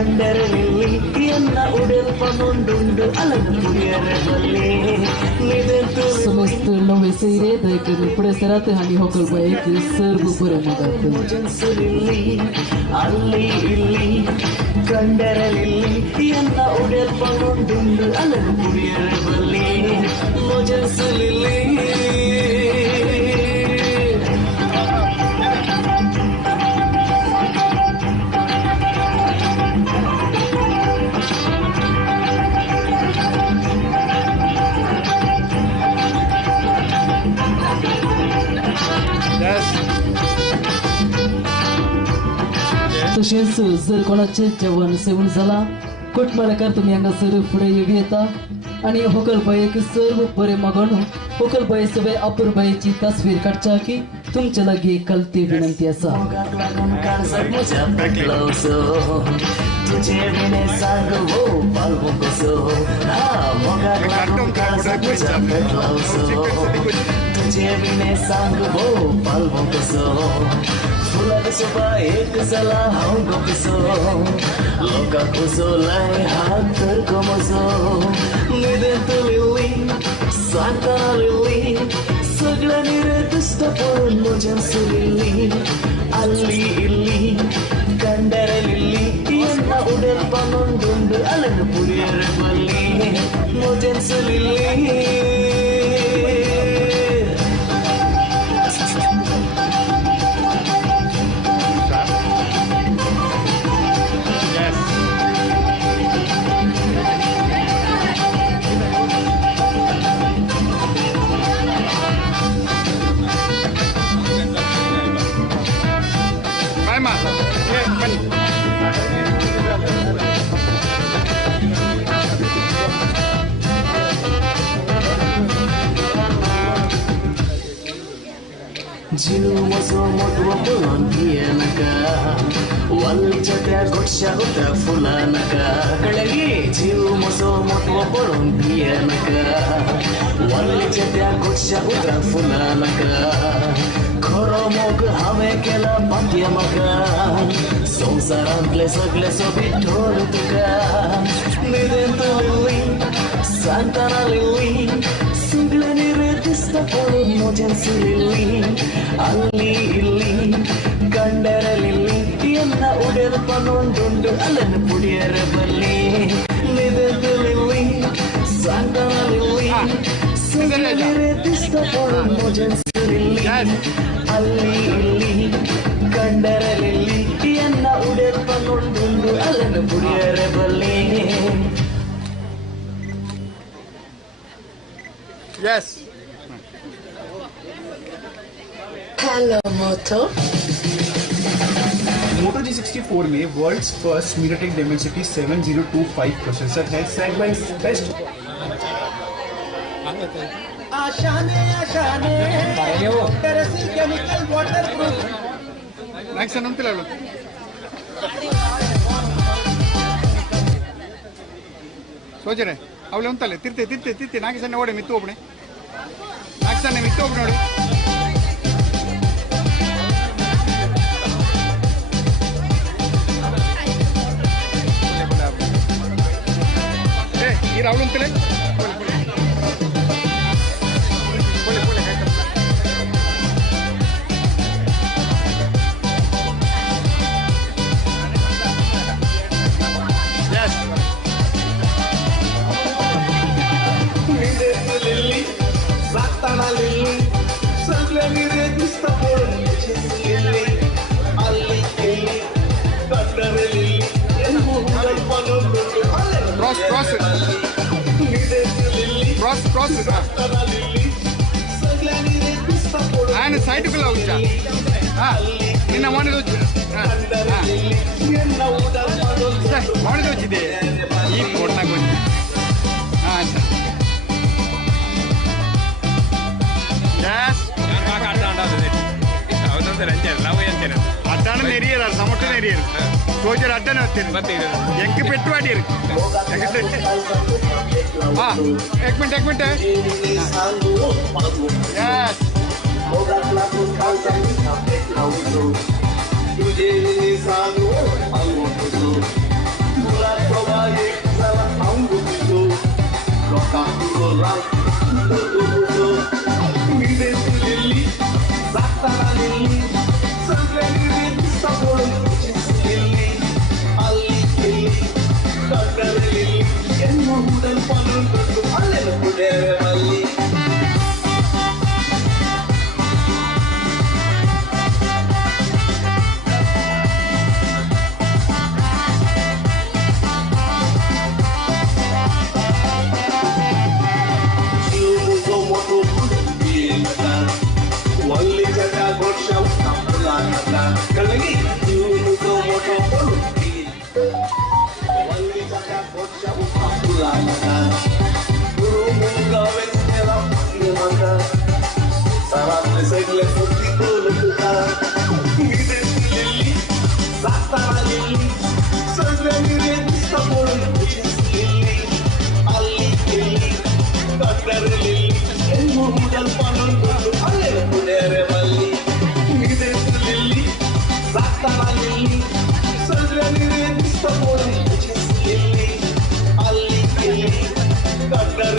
ಕಂಡರಲಿಲ್ಲಿ ಎನ್ನ ಉಡೆಲ್ಪನುಂಡುಂಡು ಅಲನು ಕುಡಿಯರಬಲ್ಲೆ ನಿದೆಂತು समस्त नवे सैरे दैकन पुढे सरात हानी होकल बाईक सर्व बरे मगात ಮೋಜನ್ಸುಲಿಲ್ಲಿ ಅಲ್ಲಿ ಇಲ್ಲಿ ಕಂಡರಲಿಲ್ಲಿ ಎನ್ನ ಉಡೆಲ್ಪನುಂಡುಂಡು ಅಲನು ಕುಡಿಯರಬಲ್ಲೆ ಮೋಜನ್ಸುಲಿಲ್ಲಿ तसेच जर कोणाचे जेवण सेवन झाला कोटमाळकर तुम्ही हांगासर फुडें येवी येता आणि होकलबाईक सर्व बरे मागून होकलबाई सगळे अपूर्बाईची तस्वीर काढच्या की तुमच्या लागी कलती विनंती असा मोगाक लागून काळजात म्हज्या पेटलोसो तुझे विणे सांग हो पालवो कसो मोगाक लागून काळजात म्हज्या पेटलोसो तुझे विणे सांग हो पालवो कसो फुलाक सोबा एक जाला हांव गो कसो लोकांक कसो लाय हात तर कमजो न्हिदेंत लिली सांगता लिली सगळ्यांनी रे दिसता पळून मोजन सुलिल्ली ಅಲ್ಲಿ ಇಲ್ಲಿ ಕಂಡರಲಿಲ್ಲಿ ಎನ್ನ ಉಡೆಲ್ಪನುಂಡುಂಡು ಅಲನು ಪುರಿಯರಬಲ್ಲಿ ಮೋಜನ್ ಸುಲಿಲ್ಲಿ जीव म्हजो मोटवो पळोवन भियेनाका वालीच्या त्या गोडश्या उदरा फुलानाका कळ्ळें जीव म्हजो मोटवो पळोवन भियेनाका वालीच्या त्या गोडश्या उदरा फुलानाका खरो मोग हांवें केला पातये म्हाका संवसारांतले सगळे सोबीत ठोर तुका न्हिदेंत लिली सांगतना लिली सगळ्यांनी रे दिसता पळोवन मोजन सुलिल्ली ಅಲ್ಲಿ ಇಲ್ಲಿ ಕಂಡರಲಿಲ್ಲಿ ಎನ್ನ ಉಡೆಲ್ಪನುಂಡುಂಡು ಅಲನು ಪುಡಿಯರಬಲ್ಲಿ ನಿದೆಂತಲಿಲ್ಲಿ ಸಾಂಗನಲಿಲ್ಲಿ ಸಗಲರೆ ದಿಸ್ತಪೊಳು ಮೋಜನ್ ಸುಲಿಲ್ಲಿ ಅಲ್ಲಿ ಇಲ್ಲಿ ಕಂಡರಲಿಲ್ಲಿ ಎನ್ನ ಉಡೆಲ್ಪನುಂಡುಂಡು ಅಲನು ಪುಡಿಯರಬಲ್ಲಿ Yes. Hello Moto. Moto G64 में world's first MediaTek Dimensity 7025 processor है सेगमेंट्स बेस्ट आशाने टेरेसिल chemical waterproof Next anuntil allo. ಸೋಜರೆ ಅವಳೆ ಉಂಟಲ್ಲ ತಿರ್ತೆ ನಾಲ್ಕು ಸಣ್ಣ ಓಡೆ ಮಿತ್ತು ಒಬ್ಬನೇ ನಾಲ್ಕು ಸಣ್ಣ ಮಿತ್ತು ಒಬ್ಬ ನೋಡಿ ಈ ಅವಳು ಉಂಟಲೆ Cross. ఆయన సైడ్కి వచ్చా నిన్న మొన్నది వచ్చింది ఈ కోట్ నాకు వచ్చి ಅಡ್ಡಾನ ನೆರಿಯರು ಸಮೊಟ್ಟ ನೆರಿಯರು ಸೋಜರು ಅಡ್ಡನ ಎಂಕ್ ಪೆಟ್ಟು ಅಡಿಯರು एक मिनट यस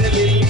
Lily,